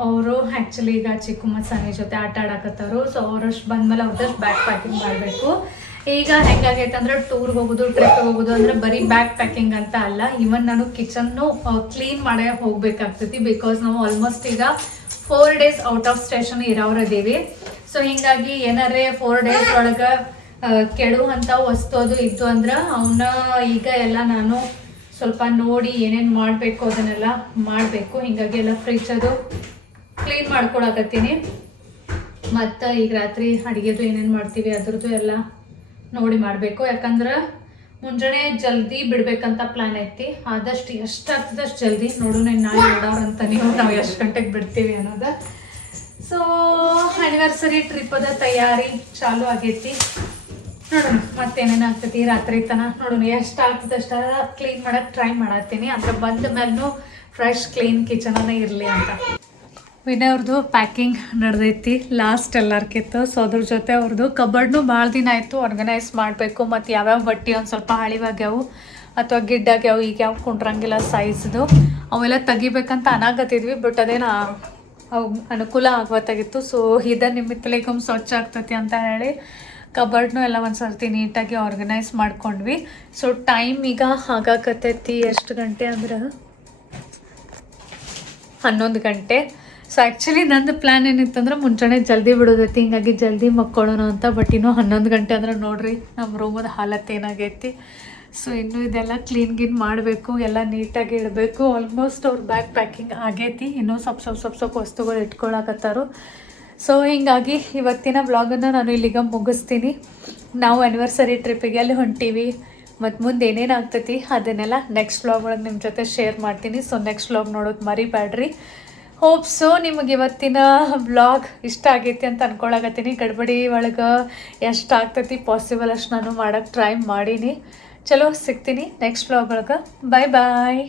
ಅವರು ಆ್ಯಕ್ಚುಲಿ ಈಗ ಚಿಕ್ಕ ಮತ್ತು ಜೊತೆ ಆಟ ಆಡಕತ್ತಾರು ಸೊ ಅವ್ರಷ್ಟು ಬಂದ್ಮೇಲೆ ಅವ್ರದಷ್ಟು ಬ್ಯಾಕ್ ಪ್ಯಾಕಿಂಗ್ ಮಾಡಬೇಕು. ಈಗ ಹೆಂಗಾಗೈತೆ ಅಂದ್ರೆ ಟೂರ್ಗೆ ಹೋಗೋದು ಟ್ರಿಪ್ ಹೋಗೋದು ಅಂದ್ರೆ ಬರೀ ಬ್ಯಾಕ್ ಪ್ಯಾಕಿಂಗ್ ಅಂತ ಅಲ್ಲ ಇವನ್ ನಾನು ಕಿಚನ್ನು ಕ್ಲೀನ್ ಮಾಡೇ ಹೋಗ್ಬೇಕಾಗ್ತೈತಿ ಬಿಕಾಸ್ ನಾವು ಆಲ್ಮೋಸ್ಟ್ ಈಗ four days out of station ಇರೋರು ಅದೀವಿ ಸೊ ಹಿಂಗಾಗಿ ಏನಾರೇ ಫೋರ್ ಡೇಸ್ ಒಳಗೆ ಕೆಡುವಂಥ ವಸ್ತು ಅದು ಇತ್ತು ಅಂದ್ರೆ ಅವನ್ನ ಈಗ ಎಲ್ಲ ನಾನು ಸ್ವಲ್ಪ ನೋಡಿ ಏನೇನು ಮಾಡಬೇಕು ಅದನ್ನೆಲ್ಲ ಮಾಡಬೇಕು. ಹಿಂಗಾಗಿ ಎಲ್ಲ ಫ್ರಿಜ್ ಅದು ಕ್ಲೀನ್ ಮಾಡ್ಕೊಳಕತ್ತೀನಿ. ಮತ್ತು ಈಗ ರಾತ್ರಿ ಅಡುಗೆದು ಏನೇನು ಮಾಡ್ತೀವಿ ಅದ್ರದ್ದು ಎಲ್ಲ ನೋಡಿ ಮಾಡಬೇಕು. ಯಾಕಂದ್ರೆ ಮುಂಜಾನೆ ಜಲ್ದಿ ಬಿಡ್ಬೇಕಂತ ಪ್ಲಾನ್ ಐತಿ. ಆದಷ್ಟು ಎಷ್ಟು ಆಗ್ತದಷ್ಟು ಜಲ್ದಿ. ನೋಡೋಣ ನಾಳೆ ಅಂತ ನೀವು. ನಾವು ಎಷ್ಟು ಗಂಟೆಗೆ ಬಿಡ್ತೀವಿ ಅನ್ನೋದು. ಸೊ ಆನಿವರ್ಸರಿ ಟ್ರಿಪ್ಪದ ತಯಾರಿ ಚಾಲು ಆಗೈತಿ. ನೋಡೋಣ, ಮತ್ತೇನೇನು ಆಗ್ತೈತಿ ರಾತ್ರಿ ತನ. ನೋಡೋಣ, ಎಷ್ಟು ಆಗ್ತದಷ್ಟು ಕ್ಲೀನ್ ಮಾಡೋಕೆ ಟ್ರೈ ಮಾಡತ್ತೀನಿ. ಅಂದ್ರೆ ಬಂದ ಮೇಲೂ ಫ್ರೆಶ್ ಕ್ಲೀನ್ ಕಿಚನನೇ ಇರಲಿ ಅಂತ. ವಿನಯ್ ಪ್ಯಾಕಿಂಗ್ ನಡೆದೈತಿ ಲಾಸ್ಟ್ ಎಲ್ಲರ್ಕಿತ್ತು. ಸೊ ಅದ್ರ ಜೊತೆ ಅವ್ರದ್ದು ಕಬರ್ಡ್ನು ಭಾಳ ದಿನ ಆಯಿತು ಆರ್ಗನೈಸ್ ಮಾಡಬೇಕು. ಮತ್ತು ಯಾವ್ಯಾವ ಬಟ್ಟೆ ಒಂದು ಸ್ವಲ್ಪ ಹಳಿವಾಗ್ಯಾವು ಅಥವಾ ಗಿಡ್ಡಾಗ್ಯಾವು ಈಗ ಯಾವ ಕುಂಡ್ರಂಗಿಲ್ಲ ಸೈಜ್ದು ಅವೆಲ್ಲ ತೆಗಿಬೇಕಂತ ಅನಾಗತ್ತಿದ್ವಿ ಬಟ್ ಅದೇನು ಅವು ಅನುಕೂಲ ಆಗ್ವತ್ತಾಗಿತ್ತು. ಸೊ ಇದ ನಿಮಿತ್ತಲೇಗೊಮ್ಮೆ ಸ್ವಚ್ಛ ಆಗ್ತೈತಿ ಅಂತ ಹೇಳಿ ಕಬರ್ಡ್ನು ಎಲ್ಲ ಒಂದು ಸರ್ತಿ ನೀಟಾಗಿ ಆರ್ಗನೈಸ್ ಮಾಡ್ಕೊಂಡ್ವಿ. ಸೊ ಟೈಮ್ ಈಗ ಆಗಾಕತ್ತೈತಿ ಎಷ್ಟು ಗಂಟೆ ಅಂದ್ರೆ? ಹನ್ನೊಂದು ಗಂಟೆ. ಸೊ ಆ್ಯಕ್ಚುಲಿ ನಂದು ಪ್ಲ್ಯಾನ್ ಏನಿತ್ತಂದ್ರೆ ಮುಂಚೆನೇ ಜಲ್ದಿ ಬಿಡೋದೈತಿ. ಹಿಂಗಾಗಿ ಜಲ್ದಿ ಮಕ್ಕೊಳ್ಳೋಣ ಅಂತ ಬಟ್ ಇನ್ನೂ ಹನ್ನೊಂದು ಗಂಟೆ ಅಂದ್ರೆ ನೋಡ್ರಿ ನಮ್ಮ ರೂಮದ ಹಾಲತ್ ಏನಾಗೈತಿ. ಸೊ ಇನ್ನೂ ಇದೆಲ್ಲ ಕ್ಲೀನ್ ಗೀನ್ ಮಾಡಬೇಕು, ಎಲ್ಲ ನೀಟಾಗಿ ಇಡಬೇಕು. ಆಲ್ಮೋಸ್ಟ್ ಅವ್ರ ಬ್ಯಾಗ್ ಪ್ಯಾಕಿಂಗ್ ಆಗೈತಿ. ಇನ್ನೂ ಸ್ವಲ್ಪ ಸ್ವಲ್ಪ ಸ್ವಲ್ಪ ಸ್ವಲ್ಪ ವಸ್ತುಗಳು ಇಟ್ಕೊಳಕತ್ತಾರು. ಸೊ ಹೀಗಾಗಿ ಇವತ್ತಿನ ಬ್ಲಾಗನ್ನು ನಾನು ಇಲ್ಲಿಗ ಮುಗಿಸ್ತೀನಿ. ನಾವು ಆ್ಯನಿವರ್ಸರಿ ಟ್ರಿಪ್ಪಿಗೆ ಅಲ್ಲಿ ಹೊಂಟೀವಿ. ಮತ್ತು ಮುಂದೆ ಏನೇನು ಆಗ್ತೈತಿ, ಅದನ್ನೆಲ್ಲ ನೆಕ್ಸ್ಟ್ ಬ್ಲಾಗ್ ಒಳಗೆ ನಿಮ್ಮ ಜೊತೆ ಶೇರ್ ಮಾಡ್ತೀನಿ. ಸೊ ನೆಕ್ಸ್ಟ್ ಬ್ಲಾಗ್ ನೋಡೋದು ಮರಿಬೇಡ್ರಿ ಹೋಪ್ ಸೊ ನಿಮಗೆ ಇವತ್ತಿನ ಬ್ಲಾಗ್ ಇಷ್ಟ ಆಗೈತಿ ಅಂತ ಅನ್ಕೊಳಕತ್ತೀನಿ. ಗಡ್ಬಡಿ ಒಳಗೆ ಎಷ್ಟು ಆಗ್ತೈತಿ ಪಾಸಿಬಲ್ ಅಷ್ಟು ನಾನು ಮಾಡೋಕ್ಕೆ ಟ್ರೈ ಮಾಡೀನಿ. ಚಲೋ ಸಿಗ್ತೀನಿ ನೆಕ್ಸ್ಟ್ ಬ್ಲಾಗ್ ಒಳಗೆ. ಬಾಯ್ ಬಾಯ್